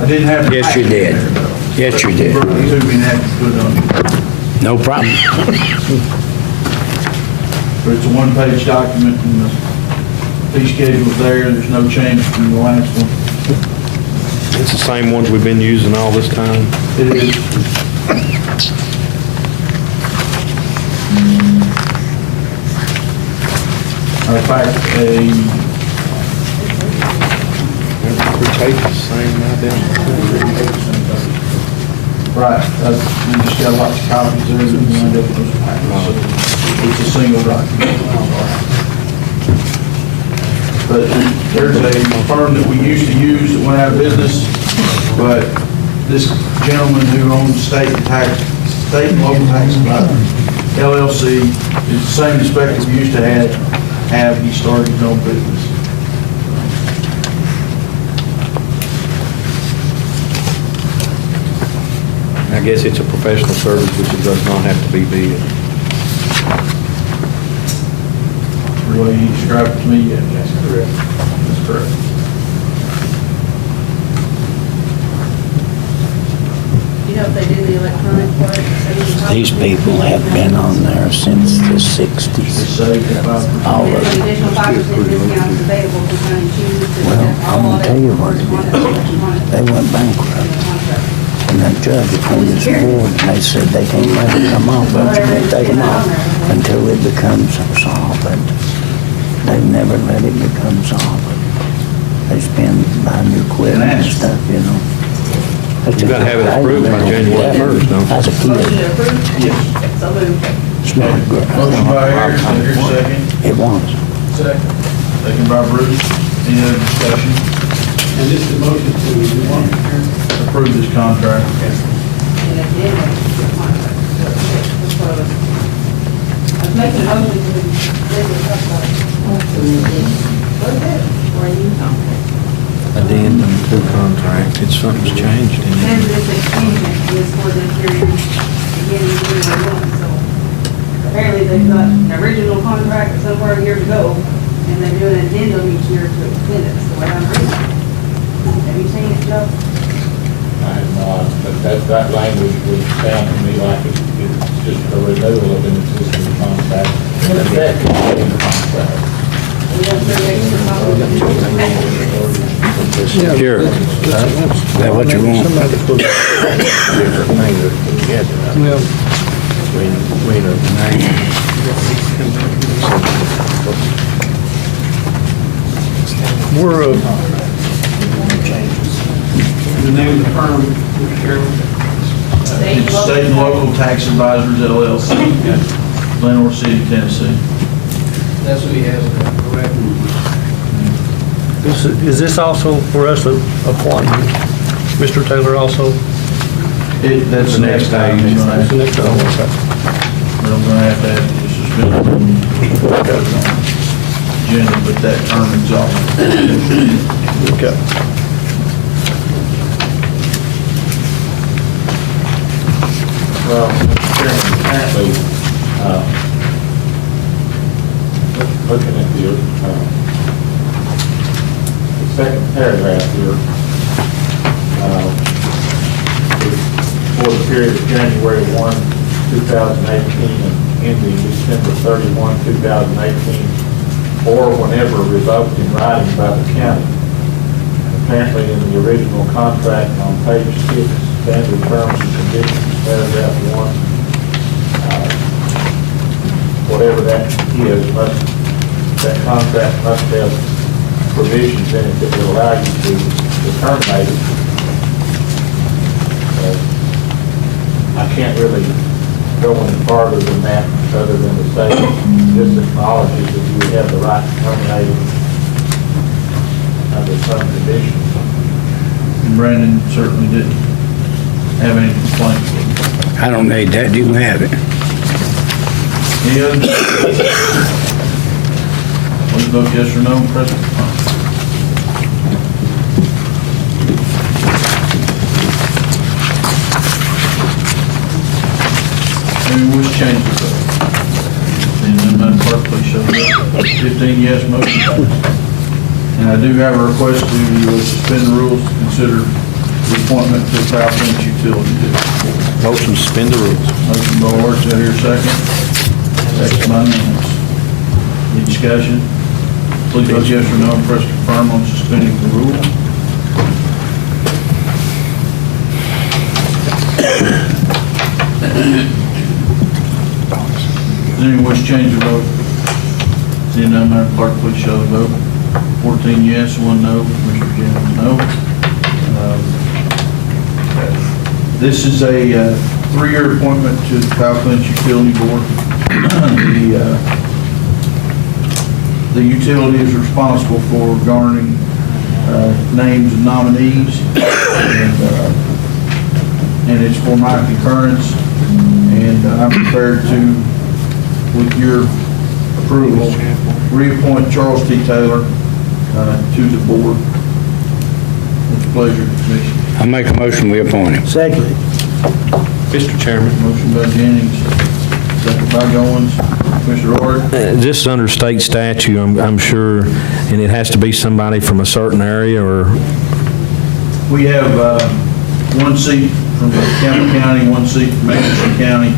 I didn't have. the Yes, you packet did. there, though. Yes, you did. Broke it to me and had to put it on. No problem. But it's a one-page document, and the fee schedule's there, there's no change from the last one. It's the same ones we've been using all this time. It is. In fact, right, we just got lots of copies there that we lined up with those packets, so it's a single document. But there's a firm that we used to use that went out of business, but this gentleman who owns state and local tax advisor, LLC, is the same inspector we used to have, he started his own business. I guess it's a professional service, which it does not have to be bid. The way he described it to me, yeah, that's correct. That's correct. You know if they do the electronic part? These people have been on there since the 60s. All of There's an them. additional 5% discount is available for county choose. Well, I'm gonna tell you what it is. They went bankrupt. And the judge appointed this board, and they said they can't let it come off, but you can't take them off until it becomes solvent. They've never let it become solvent. They spend buying new equipment and stuff, you know. You gotta have it approved by January 1st, don't you? As a kid. Yes. So moved. Smelled good. Motion by Eric, is there a second? It was. Second. Second by Bruce. Any other discussion? And this is the motion to Approve this contract. And it did. I was making a motion to Addendum to contract, it's something's changed in And it. this extension is for the period beginning of January 1, so apparently they've got an original contract somewhere years ago, and they're doing an addendum each year to extend it, so I'm reading. Have you seen it, Joe? I have not, but that language would sound to me like it's just a renewal of an existing contract. In effect, it's getting the contract. Here. Is that what you want? Somebody put different things together. Well, Wait a minute. we're, The name of the firm, Mr. Chairman? It's State and Local Tax Advisors LLC, Glenore City, Tennessee. That's what he has, correct? is this also for us to appoint Mr. Taylor also? That's the next item. That's the next item. We're gonna have to add the suspended agenda, but that term exhausted. Okay. Well, Mr. Chairman, apparently, looking at the period of January 1, 2018 and ending December 31, 2018, or whenever revoked in writing by the county. Apparently in the original contract on page 6, standard terms and conditions, paragraph 1, whatever that is, that contract must have provisions in it that will allow you to terminate it. I can't really go any farther than that, other than to say, just acknowledges that you have the right to terminate it under some conditions. And Brandon certainly didn't have any complaints. I don't need that, you can have it. Any other? Please vote yes or no, press the button. Anyone wish to change the vote? Seeing none, Madam Clerk, please show the vote. 15 yes, motion passes. And I do have a request to suspend the rules to consider the appointment to the Powell County Utility District. Motion to suspend the rules. Motion by Ward, is there a second? Second by Nance. Any discussion? Please vote yes or no and press confirm on suspending the rule. Does anyone wish to change the vote? Seeing none, Madam Clerk, please show the vote. 14 yes, 1 no. Mr. Jennings, no. This is a 3-year appointment to the Powell County Utility Board. The utility is responsible for garnering names of nominees, and it's for my concurrence. And I'm prepared to, with your approval, reappoint Charles T. Taylor to the board. It's a pleasure, Commissioner. I make a motion, we appoint him. Second. Mr. Chairman. Motion by Jennings, second by Goins. Commissioner Ward? This is under state statute, I'm sure, and it has to be somebody from a certain area, or? We have 1 seat from Campbell County, 1 seat from Anderson County,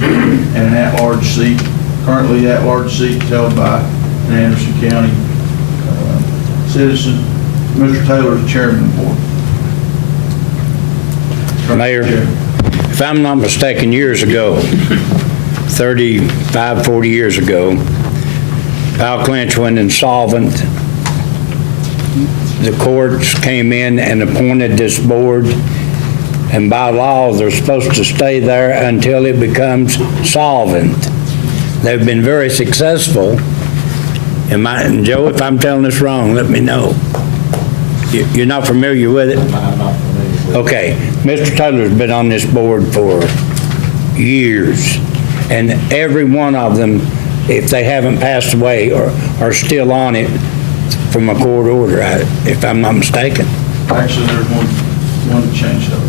and an at-large seat. Currently, the at-large seat is held by an Anderson County citizen. Mr. Taylor is chairman of the board. Mayor, if I'm not mistaken, years ago, 35, 40 years ago, Powell Clinch went insolvent. The courts came in and appointed this board, and by law, they're supposed to stay there until it becomes solvent. They've been very successful. And Joe, if I'm telling this wrong, let me know. You're not familiar with it? I'm not familiar with it. Okay, Mr. Taylor's been on this board for years, and every one of them, if they haven't passed away, are still on it from a court order, if I'm not mistaken. Actually, there's one change though.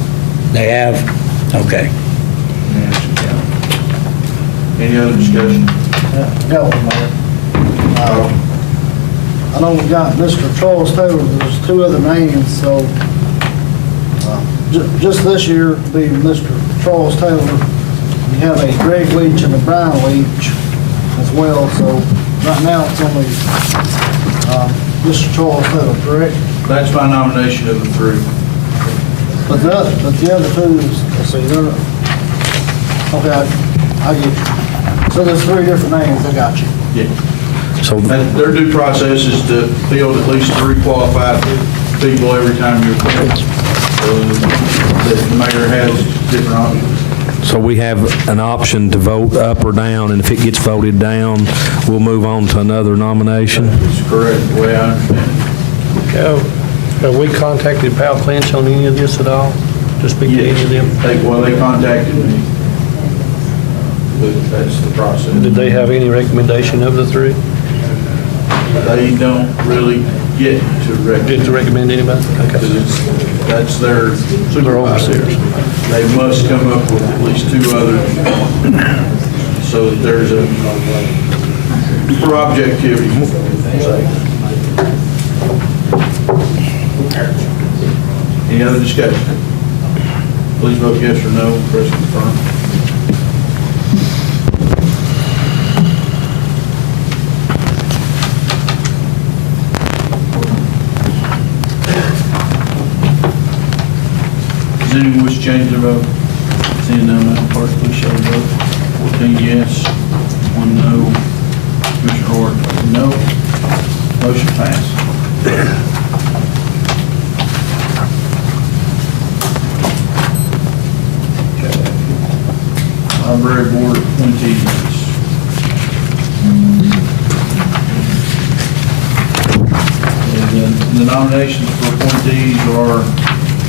They have? Okay. Any other discussion? No, Mayor. I know we got Mr. Charles Taylor, there's 2 other names, so just this year, being Mr. Charles Taylor, you have a Greg Leach and a Brian Leach as well, so right now it's only Mr. Charles Taylor, correct? That's my nomination of the 3. But the other 2, let's see, they're, okay, I get you. So there's 3 different names, I got you. Yeah. So And their due process is to field at least 3 qualified people every time you're appointed. So the mayor has different options. So we have an option to vote up or down, and if it gets voted down, we'll move on to another nomination? That's correct, the way I understand it. Have we contacted Powell Clinch on any of this at all? To speak to any of them? They contacted me. But that's the process. Did they have any recommendation of the 3? They don't really get to recommend. Get to recommend anybody? Okay. That's their supervisors. They must come up with at least 2 others so that there's for objectivity. Any other discussion? Please vote yes or no, press confirm. Does anyone wish to change their vote? Seeing none, Madam Clerk, please show the vote. 14 yes, 1 no. Commissioner Howard, no. Motion passed. Library Board appointees. And the nominations for appointees are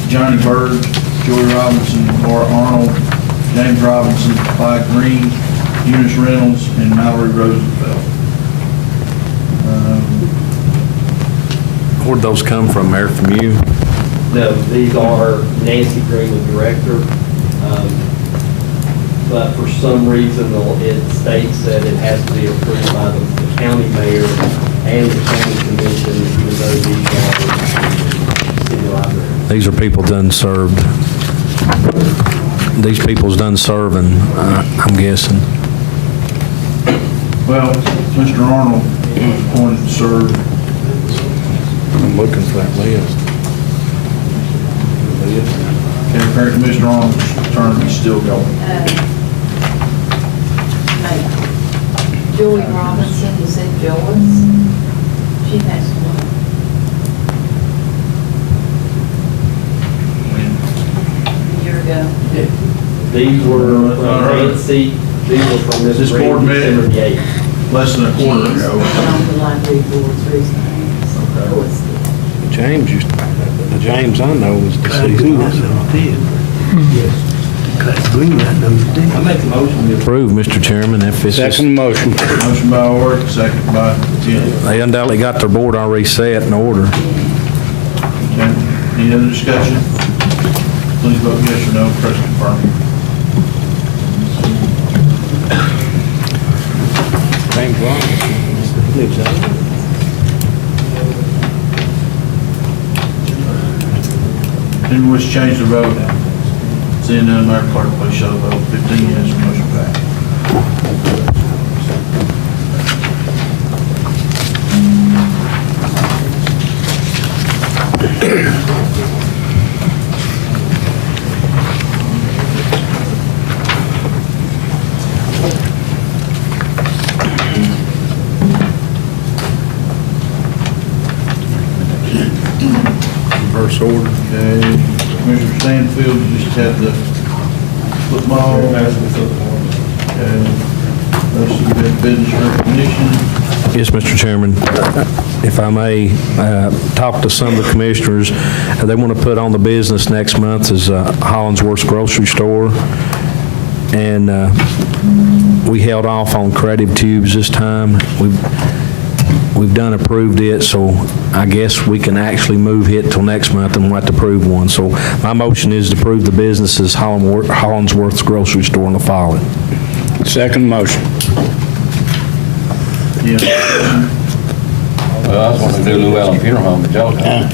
Johnny Byrd, Joey Robinson, Laura Arnold, James Robinson, Clyde Green, Eunice Reynolds, and Mallory Rosenfeld. Where'd those come from, Mayor, from you? No, these are Nancy Green, the director. But for some reason, it states that it has to be approved by the county mayor and the county commission, even though these are city library. These are people done served. These people's done serving, I'm guessing. Well, Mr. Arnold was appointed to serve. I'm looking for that list. Okay, apparently Mr. Arnold's term is still going. Joey Robinson, is it Joyce? She passed away. A year ago. These were from Nancy, these were from Ms. This board Green, met December the 8th. less than a quarter She's ago. on the library boards recently. So James used, the James I know was deceased. I make a motion to Approve, Mr. Chairman, if it's just, Second motion. Motion by Orrick, second by Tim. they undoubtedly got their board already set in order. Okay. Any other discussion? Please vote yes or no, press confirm. James Robinson, lives out there. Anyone wish to change their vote? Seeing none, Madam Clerk, please show the vote. 15 yes, motion passed. Reverse order. Okay, Commissioner Stanfield, you just had the football. Okay, rest of the business recognition. Yes, Mr. Chairman. If I may, talk to some of the commissioners. They want to put on the business next month is Hollinsworth's Grocery Store. And we held off on creative tubes this time. We've done approved it, so I guess we can actually move it till next month and we'll have to approve one. So my motion is to approve the business as Hollinsworth's Grocery Store in the following. Second motion. Yeah. Well, I was wanting to do Llewellyn Funeral Home, but y'all don't.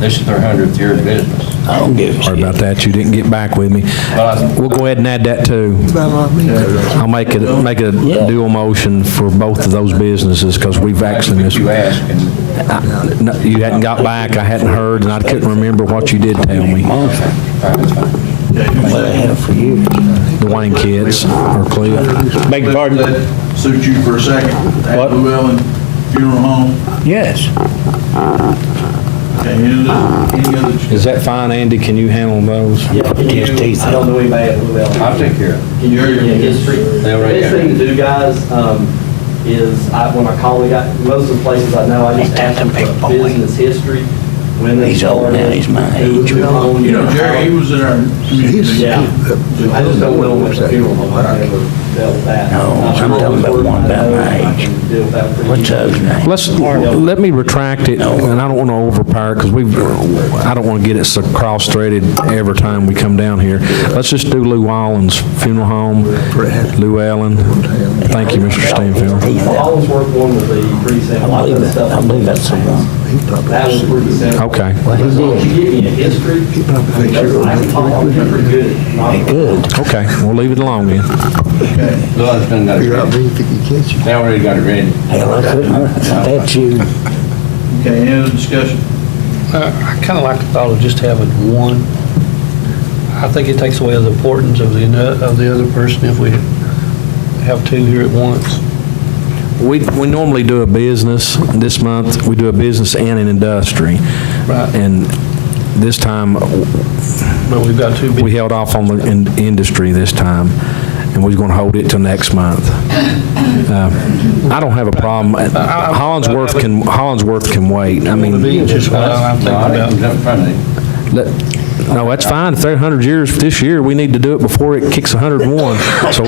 This is their 100th year of business. I don't give a Sorry about that, you didn't get back with me. We'll go ahead and add that too. I'll make it a dual motion for both of those businesses because we've actually missed. You asked, and No, you hadn't got back, I hadn't heard, and I couldn't remember what you did tell me. what I have for you. The Wayne kids, or Cliff. Beg your pardon? That suit you for a second? What? At Llewellyn Funeral Home? Yes. Okay, any other? Is that fine, Andy? Can you handle those? Yeah, can you, I don't know anybody at Llewellyn. I'll take care of it. Can you give me a history? They'll The write best down. thing to do, guys, is when I call most of the places I know, I just ask them for business history, when they He's old started. now, he's my who age. owned You know, it. Jerry, he was in our community. Yeah. I just don't know what the funeral home, I've never dealt with that. No, I'm talking about one about my age. Deal with that pretty What's his name? Let me retract it, and I don't want to overpower it, because I don't want to get it so cross-threaded every time we come down here. Let's just do Lou Allen's Funeral Home, Lou Allen. Thank you, Mr. Stanfield. The Hollinsworth one was the pretty simple. I believe that's the one. That was pretty simple. Okay. Well, he did. You give me a history, I can talk on it pretty good. Good. Okay, we'll leave it alone then. Lord's done got it ready. They already got it ready. Hell, I couldn't, that's you. Okay, any other discussion? I kind of like the thought of just having one. I think it takes away the importance of the other person if we have two here at once. We normally do a business. This month, we do a business and an industry. Right. And this time, But we've got two. we held off on the industry this time, and we're going to hold it till next month. I don't have a problem. Hollinsworth can wait. I mean, Just what I'm thinking about. no, that's fine. If they're 100 years this year, we need to do it before it kicks 101. So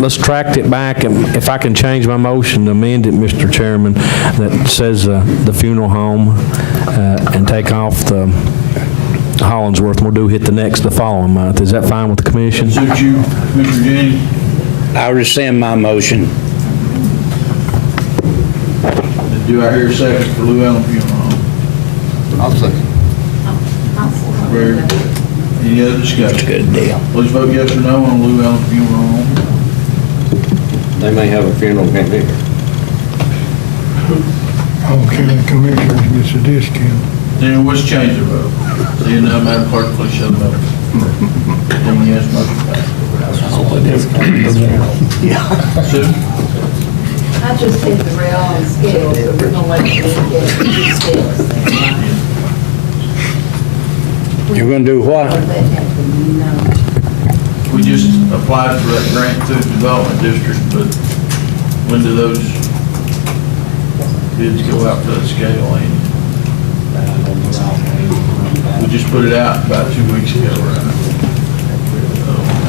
let's tract it back, and if I can change my motion to amend it, Mr. Chairman, that says the funeral home, and take off the Hollinsworth, we'll hit the following month. Is that fine with the commission? Suit you, Mr. Jennings? I rescind my motion. Do I hear a second for Lou Allen Funeral Home? I'll second. Barry, any other discussion? Good deal. Please vote yes or no on Lou Allen Funeral Home. They may have a funeral, can't be. Okay, Commissioners gets a discount. Then let's change the vote. Seeing none, Madam Clerk, please show the vote. Then yes, motion passes. Sue? I just did the real on scale, so we're gonna let you get two scales. You're gonna do what? We just applied for that grant through the Development District, but when do those bids go out to that scale, Andy? We just put it out about 2 weeks ago, right?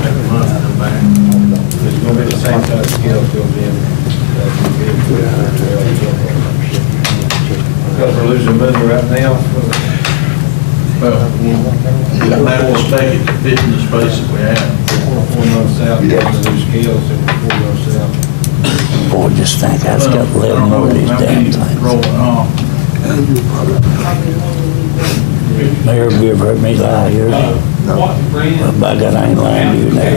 Every month, come back. It's going to be the same kind of scale till then. Because we're losing money right now. Well, that will stay to fit in the space that we have. 4 months out, we're going to lose scales and 4 months out. Boy, just think, I've got 11 more of these damn things. Rolling off. Mayor, have you ever heard me lie here? No. Well, by God, I ain't lying to you now.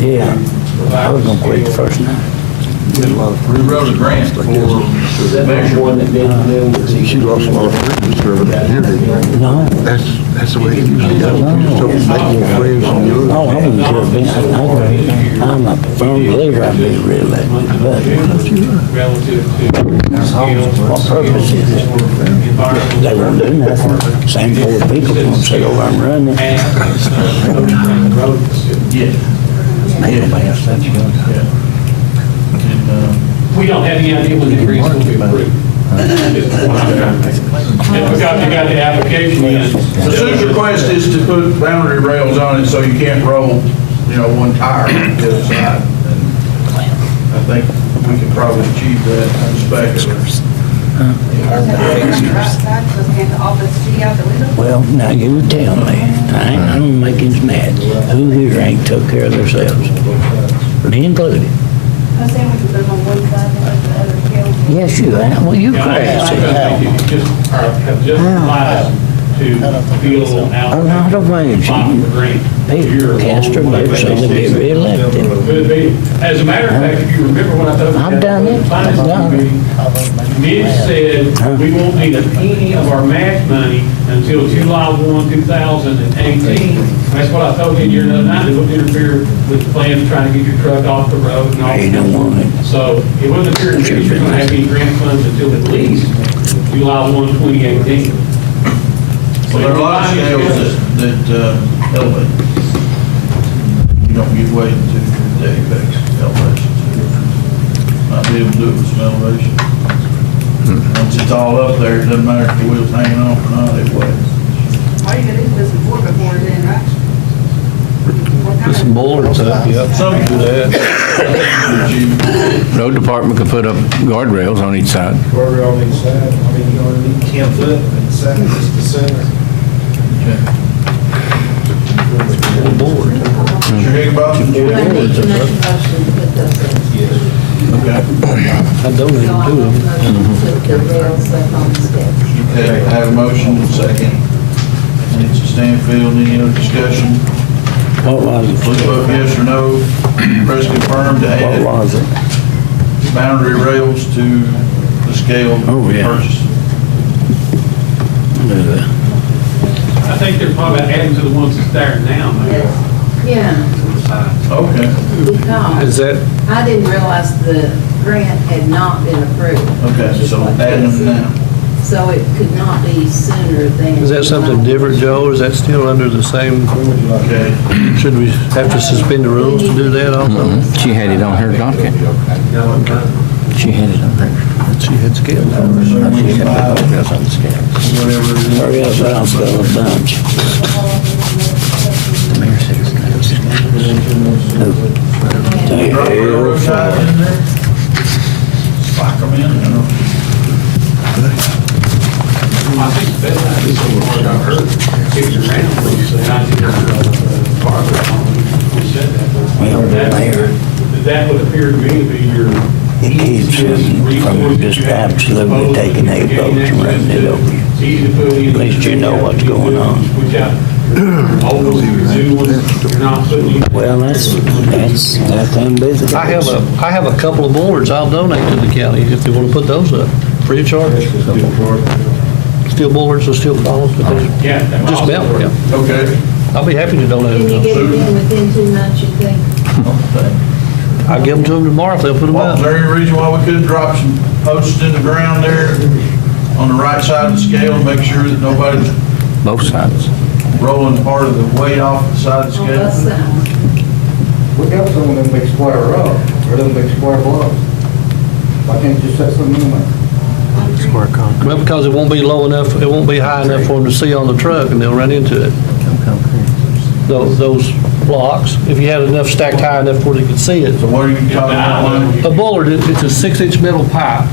Yeah, I was gonna quit the first night. We wrote a grant for She lost a lot of friends serving here. No. That's the way it usually goes. You just don't make more friends than you Oh, I wouldn't care a bit. I'm a firm believer I'd be reelected, but what purpose is it? They won't do nothing. Same four people gonna sit over and run it. Ain't nobody else that's good. We don't have any idea when the grants will be approved. If we got the application in. So Sue's request is to put boundary rails on it so you can't roll, one tire to the other side. And I think we can probably achieve that spectacular. Well, now you tell me, I don't make him mad. Who here ain't took care of themselves? Me included. I say we could put them on one side and let the other scale. Yes, you have. Well, you I crazy. think you have just applied to fill out. A lot of ways. People cast their votes so they get reelected. Could be. As a matter of fact, if you remember when I told you. I've done it. I've done it. Mitch said, we won't need a penny of our match money until July 1, 2018. That's what I told you the other night. It wouldn't interfere with the plans trying to get your truck off the road and all. You don't want it. So it wouldn't appear that you're going to have any grant funds until at least July 1, 2018. Well, there are a lot of scales that elevate. You don't get weight until the apex elevation. Might be able to do it with some elevation. Once it's all up there, it doesn't matter if the wheel's hanging off or not, it weighs. All you can do is listen for before then, right? Put some bullets up, yep. Some do that. Road department could put up guardrails on each side. Guardrail on each side. I mean, you only need 10 foot and 7 is the center. Board. Mr. Higginbotham? I donated to them. Put the rails up on the steps. Okay, I have a motion and second. Nancy Stanfield, any other discussion? What was it? Please vote yes or no. Press confirm to add What was it? boundary rails to the scale Oh, yeah. purchase. I think they're probably adding to the ones that's there now, maybe. Yeah, Okay, because Is that, I didn't realize the grant had not been approved. okay, so adding them now. So it could not be sooner than. is that something different, Joe, or is that still under the same? Okay. Should we have to suspend the rules to do that also? She had it on her docket. She had it on her. She had scales on She her. had the photographs on the scales. Whatever it is. Or else I'll spell a bunch. The mayor said it's not Drop railroad ties in there? Lock them in, you know? I think the best idea so far I've heard, kicking around, we said that. Well, there. That would appear to me to be your. It keeps them from just absolutely taking a boat and running it over you. At least you know what's going on. All those new ones, you're not putting. Well, that's unbelievable. I have a couple of boards I'll donate to the county if they want to put those up, free of charge. Steel boards or steel columns, but they Yeah. just melt, yeah. Okay. I'll be happy to donate Can you them. get it in within 2 months, you think? I'll give them to them tomorrow if they'll put them Was up. there any reason why we couldn't drop some posts in the ground there on the right side of the scale and make sure that nobody's Both sides. rolling part of the weight off the side of the On both scale? sides. We got some of them big square rock, or them big square blocks. Why can't you just set something in there? Square concrete. Well, because it won't be low enough, it won't be high enough for them to see on the truck and they'll run into it. Those blocks, if you had enough stacked high enough where they could see it. So what are you talking about? A bollard, it's a 6-inch metal pipe.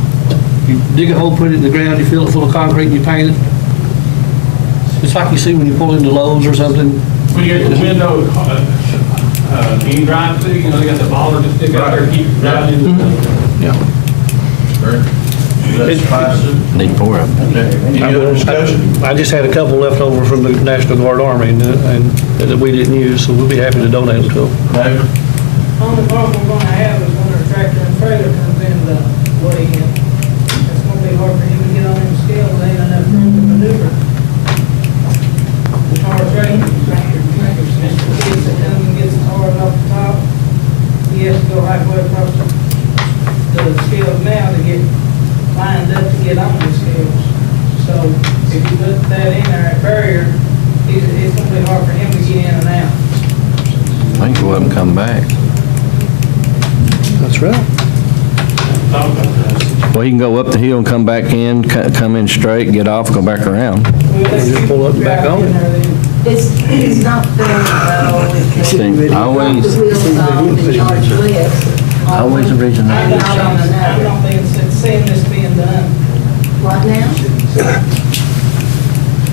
You dig a hole, put it in the ground, you fill it full of concrete and you paint it. It's like you see when you pull into Lowe's or something. When you're at the window, can you drive through, you know, they got the baller to stick out there, keep driving into the. Yeah. That's fine. Need 4 of them. Okay. Any other discussion? I just had a couple left over from the National Guard Army and that we didn't use, so we'll be happy to donate them to them. David? Only problem we're gonna have is when our tractor and trailer comes in the way in. It's gonna be hard for him to get on them scales, they ain't enough room to maneuver. The tar trailer, the kids that comes and gets the tars off the top, he has to go halfway across the scales now to get lined up to get on the scales. So if you put that in there at barrier, it's gonna be hard for him to get in and out. I think we'll let them come back. That's right. Well, he can go up the hill and come back in, come in straight, get off, go back around. Just pull up and back on. It's not fair though. See, always- The wheels off and charge less. Always the reason I I do don't think it's seeing this being done. What now?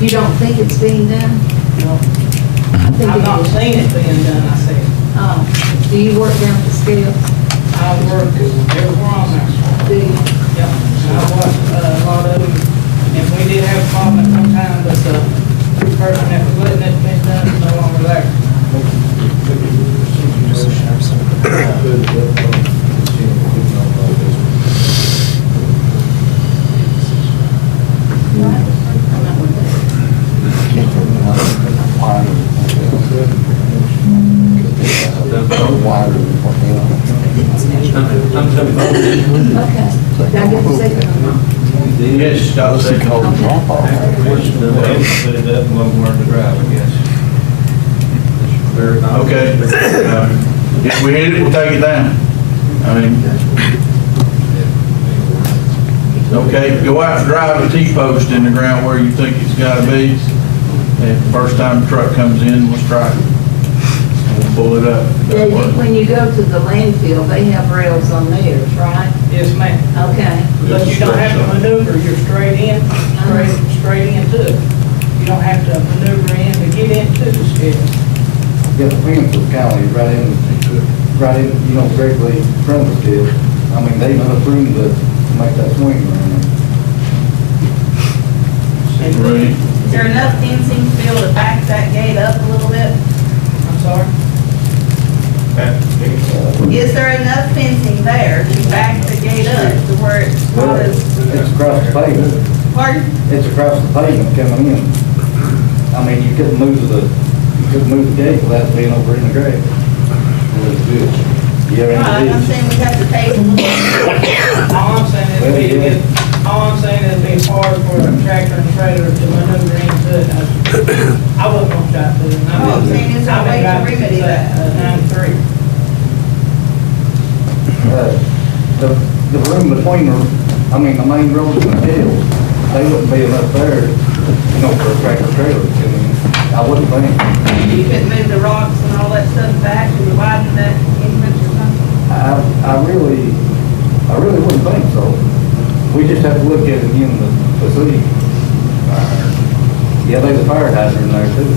You don't think it's being done? No. I think I've not it is. seen it being done, I said. Oh, do you work down at the scales? I work everywhere on there. Do you? Yep. I watch a lot of them, and we did have a problem at one time, but the person that was letting it be done is no longer there. Okay. Did I get the second or not? Yes, Scott was saying hold the drop off. Put it up and let them learn to drive, I guess. Okay. If we hit it, we'll take it down. I mean, okay, go out and drive a T-post in the ground where you think it's gotta be. And the first time the truck comes in, we'll strike it. We'll pull it up. Yeah, when you go to the landfill, they have rails on theirs, right? Yes, ma'am. Okay. But you don't have to maneuver, you're straight in, straight into it. You don't have to maneuver in to get into the scale. Yeah, the fence was kind of right in, you know, directly from the scale. I mean, they enough room to make that swing around. Right. Is there enough fencing to be able to back that gate up a little bit? I'm sorry? Is there enough fencing there to back the gate up to where it's not as, It's across the pavement. pardon? It's across the pavement coming in. I mean, you couldn't move the gate without being over in the grass. Yeah, Right, I'm saying we have to take a little bit. All I'm saying is, it'd be hard for a tractor and trailer to maneuver into it. I wasn't gonna try to. All I'm saying is there a way to remedy that? 9-3. The room between the main road and the jail, they wouldn't be enough there, for a tractor trailer to come in. I wouldn't think. You couldn't move the rocks and all that stuff back and widen that entrance or something? I really wouldn't think so. We just have to look at it again to see. Yeah, there's a fire hydrant in there too.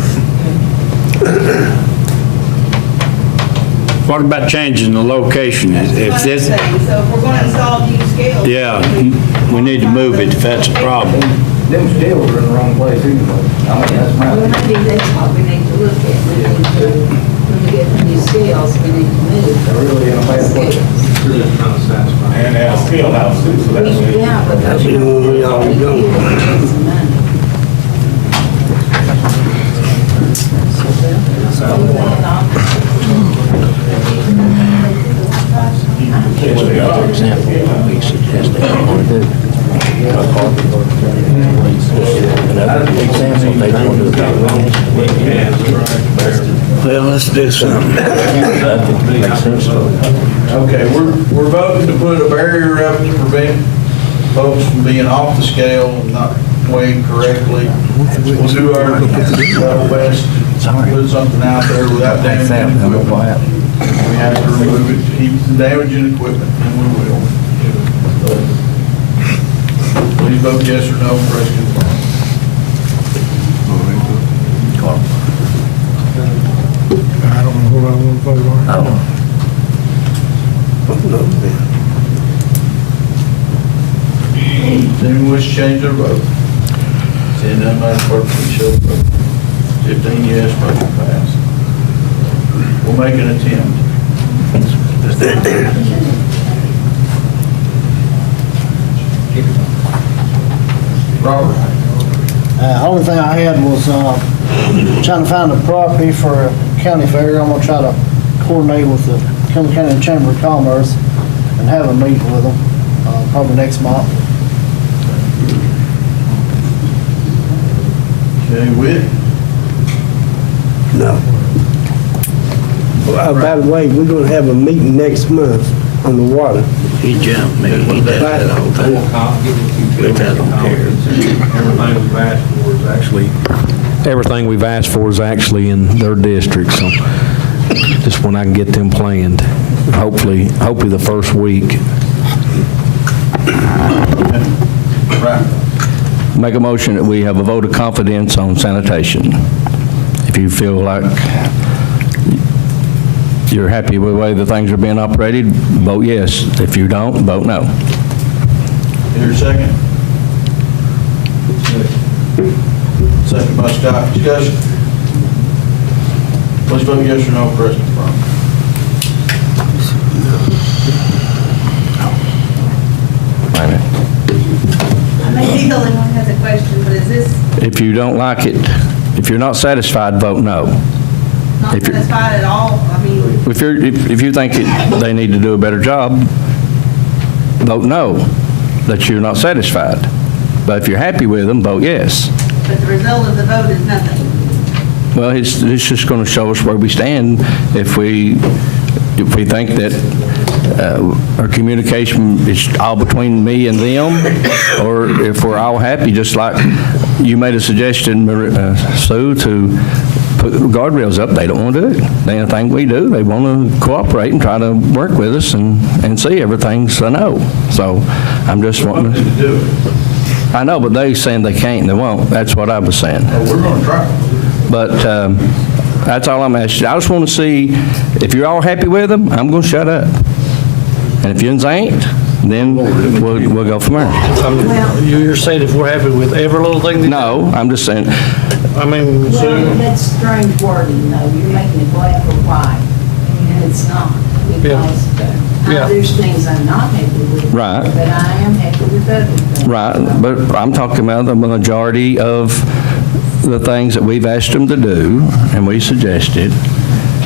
What about changing the location? If That's what I'm this, saying. So if we're gonna install new scales. yeah, we need to move it if that's a problem. Them scales are in the wrong place anyway. I mean, that's my. Well, maybe that's what we need to look at. We need to, when we get the new scales, we need to move. They're really in a bad place. And our skill house too, so that's. Yeah, but that's when we all go. some money. For example, we suggest they want to do. Another example, they want to do about Well, let's do something. Okay, we're voting to put a barrier up to prevent folks from being off the scale and not weighing correctly. We'll do our level best to put something out there without damaging equipment. We have to remove it, to keep from damaging equipment, and we will. Please vote yes or no for us to confirm. I don't know what I want to vote on. Does anyone wish to change their vote? Seeing none, Madam Clerk, please show the vote. 15 yes, motion passed. We'll make an attempt. Robert? Only thing I had was trying to find a property for a county fair. I'm gonna try to coordinate with the Cumberland County Chamber of Commerce and have a meeting with them, probably next month. Okay, Whit? No. By the way, we're gonna have a meeting next month on the water. He jumped me. He does that all the time. Which I don't care. Everything we've asked for is actually in their district, so just when I can get them planned, hopefully the first week. Right. Make a motion that we have a vote of confidence on sanitation. If you feel like you're happy with the way the things are being operated, vote yes. If you don't, vote no. Here, second. Second by Scott. Discussion. Please vote yes or no for us to confirm. I may be the only one who has a question, but is this If you don't like it, if you're not satisfied, vote no. not If you're- satisfied at all? I mean, If you think they need to do a better job, vote no, that you're not satisfied. But if you're happy with them, vote yes. but the result of the vote is nothing. Well, it's just going to show us where we stand if we think that our communication is all between me and them, or if we're all happy, just like you made a suggestion, Sue, to put guardrails up. They don't want to do it. Anything we do, they want to cooperate and try to work with us and see everything's a no. So I'm just wanting to do it. I know, but they saying they can't and they won't. That's what I was saying. We're going to try. But that's all I'm asking. I just want to see, if you're all happy with them, I'm going to shut up. And if you ain't, then we'll go from there. You're saying if we're happy with every little thing? No, I'm just saying, I mean, Well, that's strange wording, though. You're making it black or white, and it's not. Because there's things I'm not happy with. Right. But I am happy with other things. right, but I'm talking about the majority of the things that we've asked them to do, and we suggested,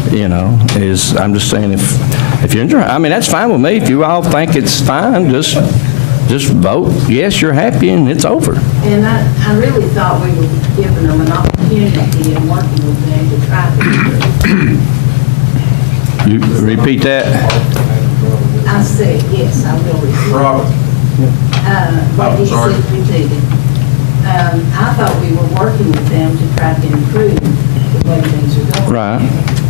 I'm just saying, if you're interested, I mean, that's fine with me. If you all think it's fine, just vote, yes, you're happy, and it's over. And I really thought we were giving them an opportunity and working with them to try to. You repeat that? I said, yes, I will repeat. Robert. What he sorry. said repeated. I thought we were working with them to try to improve the way things are going. Right.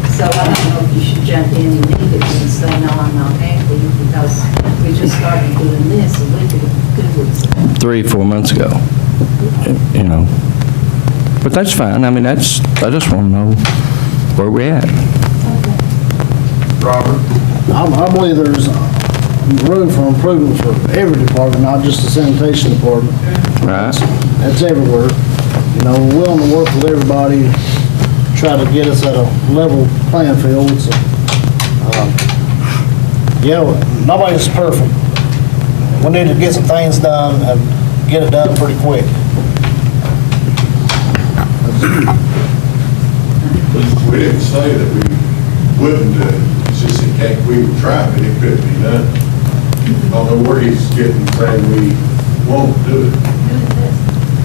So I don't know if you should jump in immediately and say, no, I'm not happy, because we just started doing this a week ago, 2 weeks ago. 3 or 4 months ago, But that's fine. I mean, I just want to know where we're at. Robert? I believe there's room for improvement for every department, not just the sanitation department. Right. That's everywhere. We're willing to work with everybody, try to get us at a level playing field. So, nobody's perfect. We need to get some things done and get it done pretty quick. We didn't say that we wouldn't do it. It's just in case we would try, but it couldn't be done. I don't know where he's getting saying we won't do it.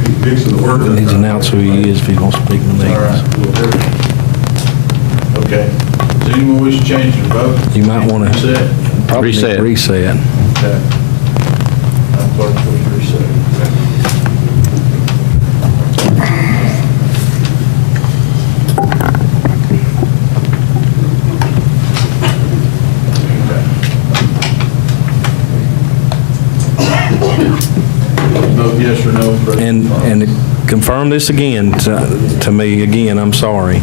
He's mixing the word. He needs to announce who he is if he wants to speak in the All right, meetings. we'll do it. Okay. Does anyone wish to change their vote? You might want to Reset. reset. Okay. I'm clerk, please reset. Vote yes or no, President. And to confirm this again, to me, again, I'm sorry.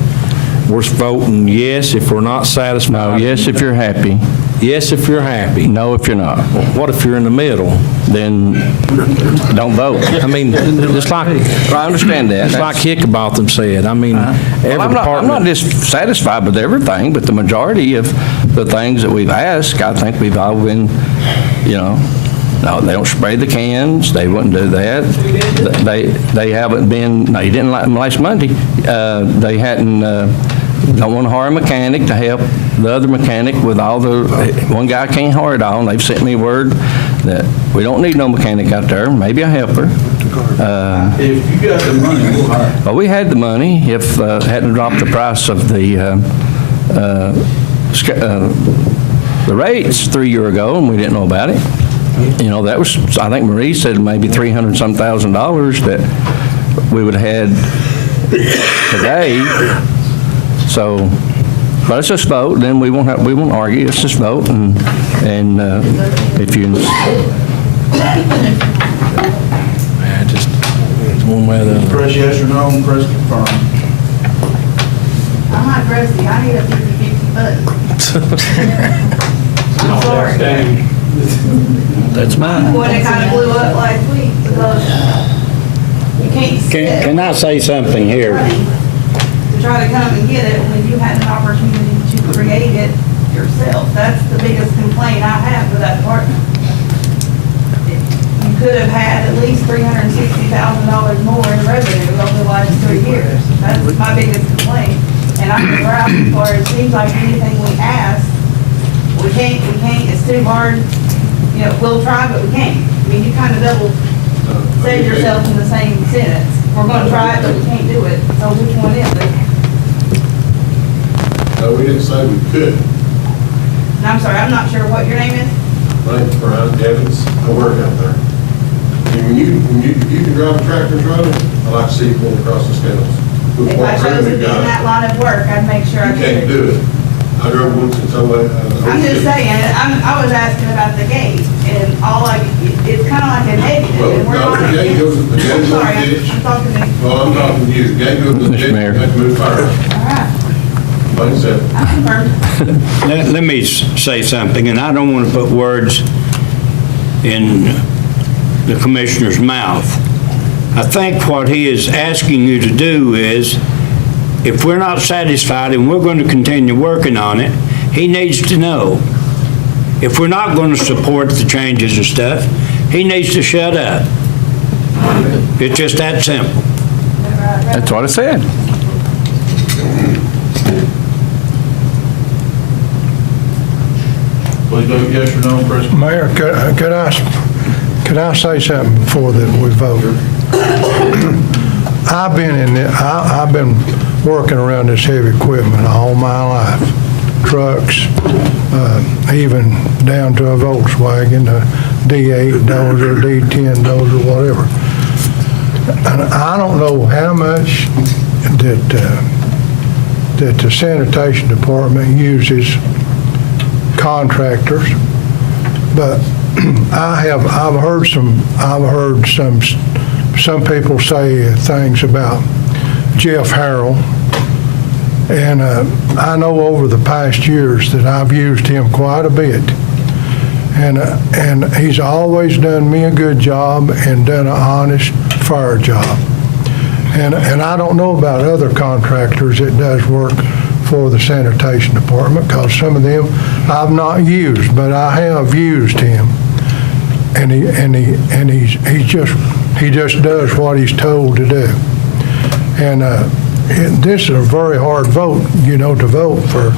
We're voting yes if we're not satisfied. No, yes if you're happy. Yes if you're happy. No if you're not. What if you're in the middle? Then don't vote. I mean, it's like, I understand that. it's like Hickabotham said. I mean, every Well, I'm not department. dissatisfied with everything, but the majority of the things that we've asked, I think we've all been, no, they don't spray the cans, they wouldn't do that. They haven't been, no, you didn't like them last Monday. They hadn't, don't want to hire a mechanic to help the other mechanic with all one guy can't hire it all, and they've sent me word that we don't need no mechanic out there, maybe a helper. If you got the money, we'll hire. Well, we had the money if hadn't dropped the price of the rates 3 years ago, and we didn't know about it. That was, I think Marie said maybe $300-some thousand that we would have had today. So, but let's just vote, then we won't argue, let's just vote, and if you... Just one way or the other. Press yes or no, and press confirm. I'm not Rusty, I need a 50-50 vote. I'm sorry. That's mine. Boy, it kind of blew up last week because you can't sit Can I say something here? to try to come and get it when you had an opportunity to create it yourself. That's the biggest complaint I have with that department. You could have had at least $360,000 more in revenue over the last 3 years. That's my biggest complaint. And I'm proud as far as it seems like anything we ask, we can't, it's too hard. We'll try, but we can't. I mean, you kind of double say yourself in the same sentence. We're going to try it, but we can't do it. So which one is it? No, we didn't say we couldn't. And I'm sorry, I'm not sure what your name is. My name's Brian Evans. I work out there. And if you can drive a tractor trailer, I like to see you going across the scales. If I chose to be in that line of work, I'd make sure I You did can't it. do it. I drove once in some way. I'm just saying, I was asking about the gate, and it's kind of like a negative, and we're Well, not. no, the gate goes, the gate I'm goes sorry, to the ditch. I'm talking to you. Well, I'm talking to you. The gate goes to the ditch, you have to move fire. All right, Like I said, I'm confirmed. Let me say something, and I don't want to put words in the commissioner's mouth. I think what he is asking you to do is, if we're not satisfied and we're going to continue working on it, he needs to know. If we're not going to support the changes and stuff, he needs to shut up. It's just that simple. That's what I said. Please vote yes or no, President. Mayor, could I say something before that we vote? I've been working around this heavy equipment all my life. Trucks, even down to a Volkswagen, a D8 dozer, D10 dozer, whatever. And I don't know how much that the sanitation department uses contractors, but I've heard some people say things about Jeff Harrell, and I know over the past years that I've used him quite a bit, and he's always done me a good job and done an honest, fair job. And I don't know about other contractors that does work for the sanitation department, because some of them I've not used, but I have used him, and he just does what he's told to do. And this is a very hard vote, to vote for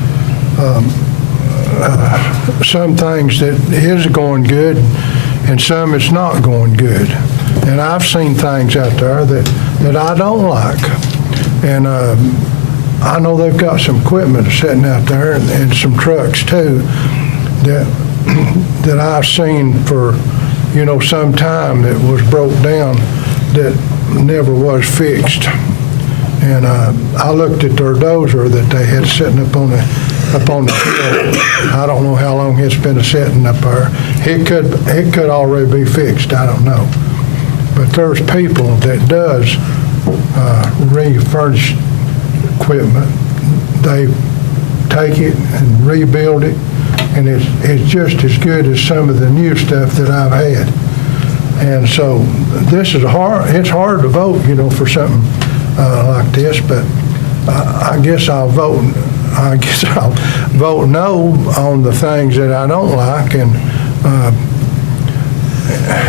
some things that is going good and some it's not going good. And I've seen things out there that I don't like. And I know they've got some equipment sitting out there and some trucks too that I've seen for, some time that was broke down that never was fixed. And I looked at their dozer that they had sitting up on the hill. I don't know how long it's been sitting up there. It could already be fixed. I don't know. But there's people that does refurnish equipment. They take it and rebuild it, and it's just as good as some of the new stuff that I've had. And so this is it's hard to vote, for something like this, but I guess I'll vote no on the things that I don't like, and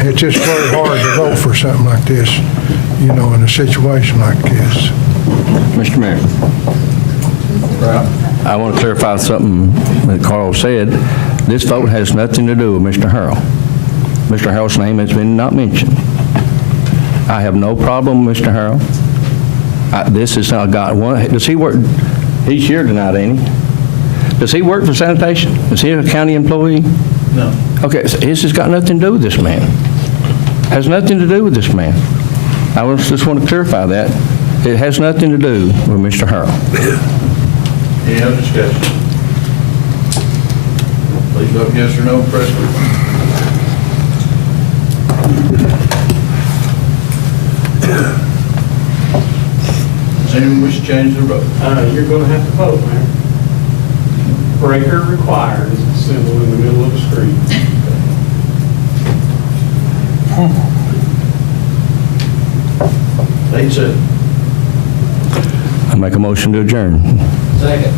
it's just very hard to vote for something like this, in a situation like this. Mr. Mayor. I want to clarify something that Carl said. This vote has nothing to do with Mr. Harrell. Mr. Harrell's name has been not mentioned. I have no problem with Mr. Harrell. This is how God, does he work, he's here tonight, ain't he? Does he work for sanitation? Is he a county employee? No. Okay, so this has got nothing to do with this man. Has nothing to do with this man. I just want to clarify that. It has nothing to do with Mr. Harrell. Any other discussion? Please vote yes or no, press Does anyone wish to change their vote? You're going to have to vote, Mayor. Breaker required is the symbol in the middle of the street. That's it. I make a motion to adjourn. Second.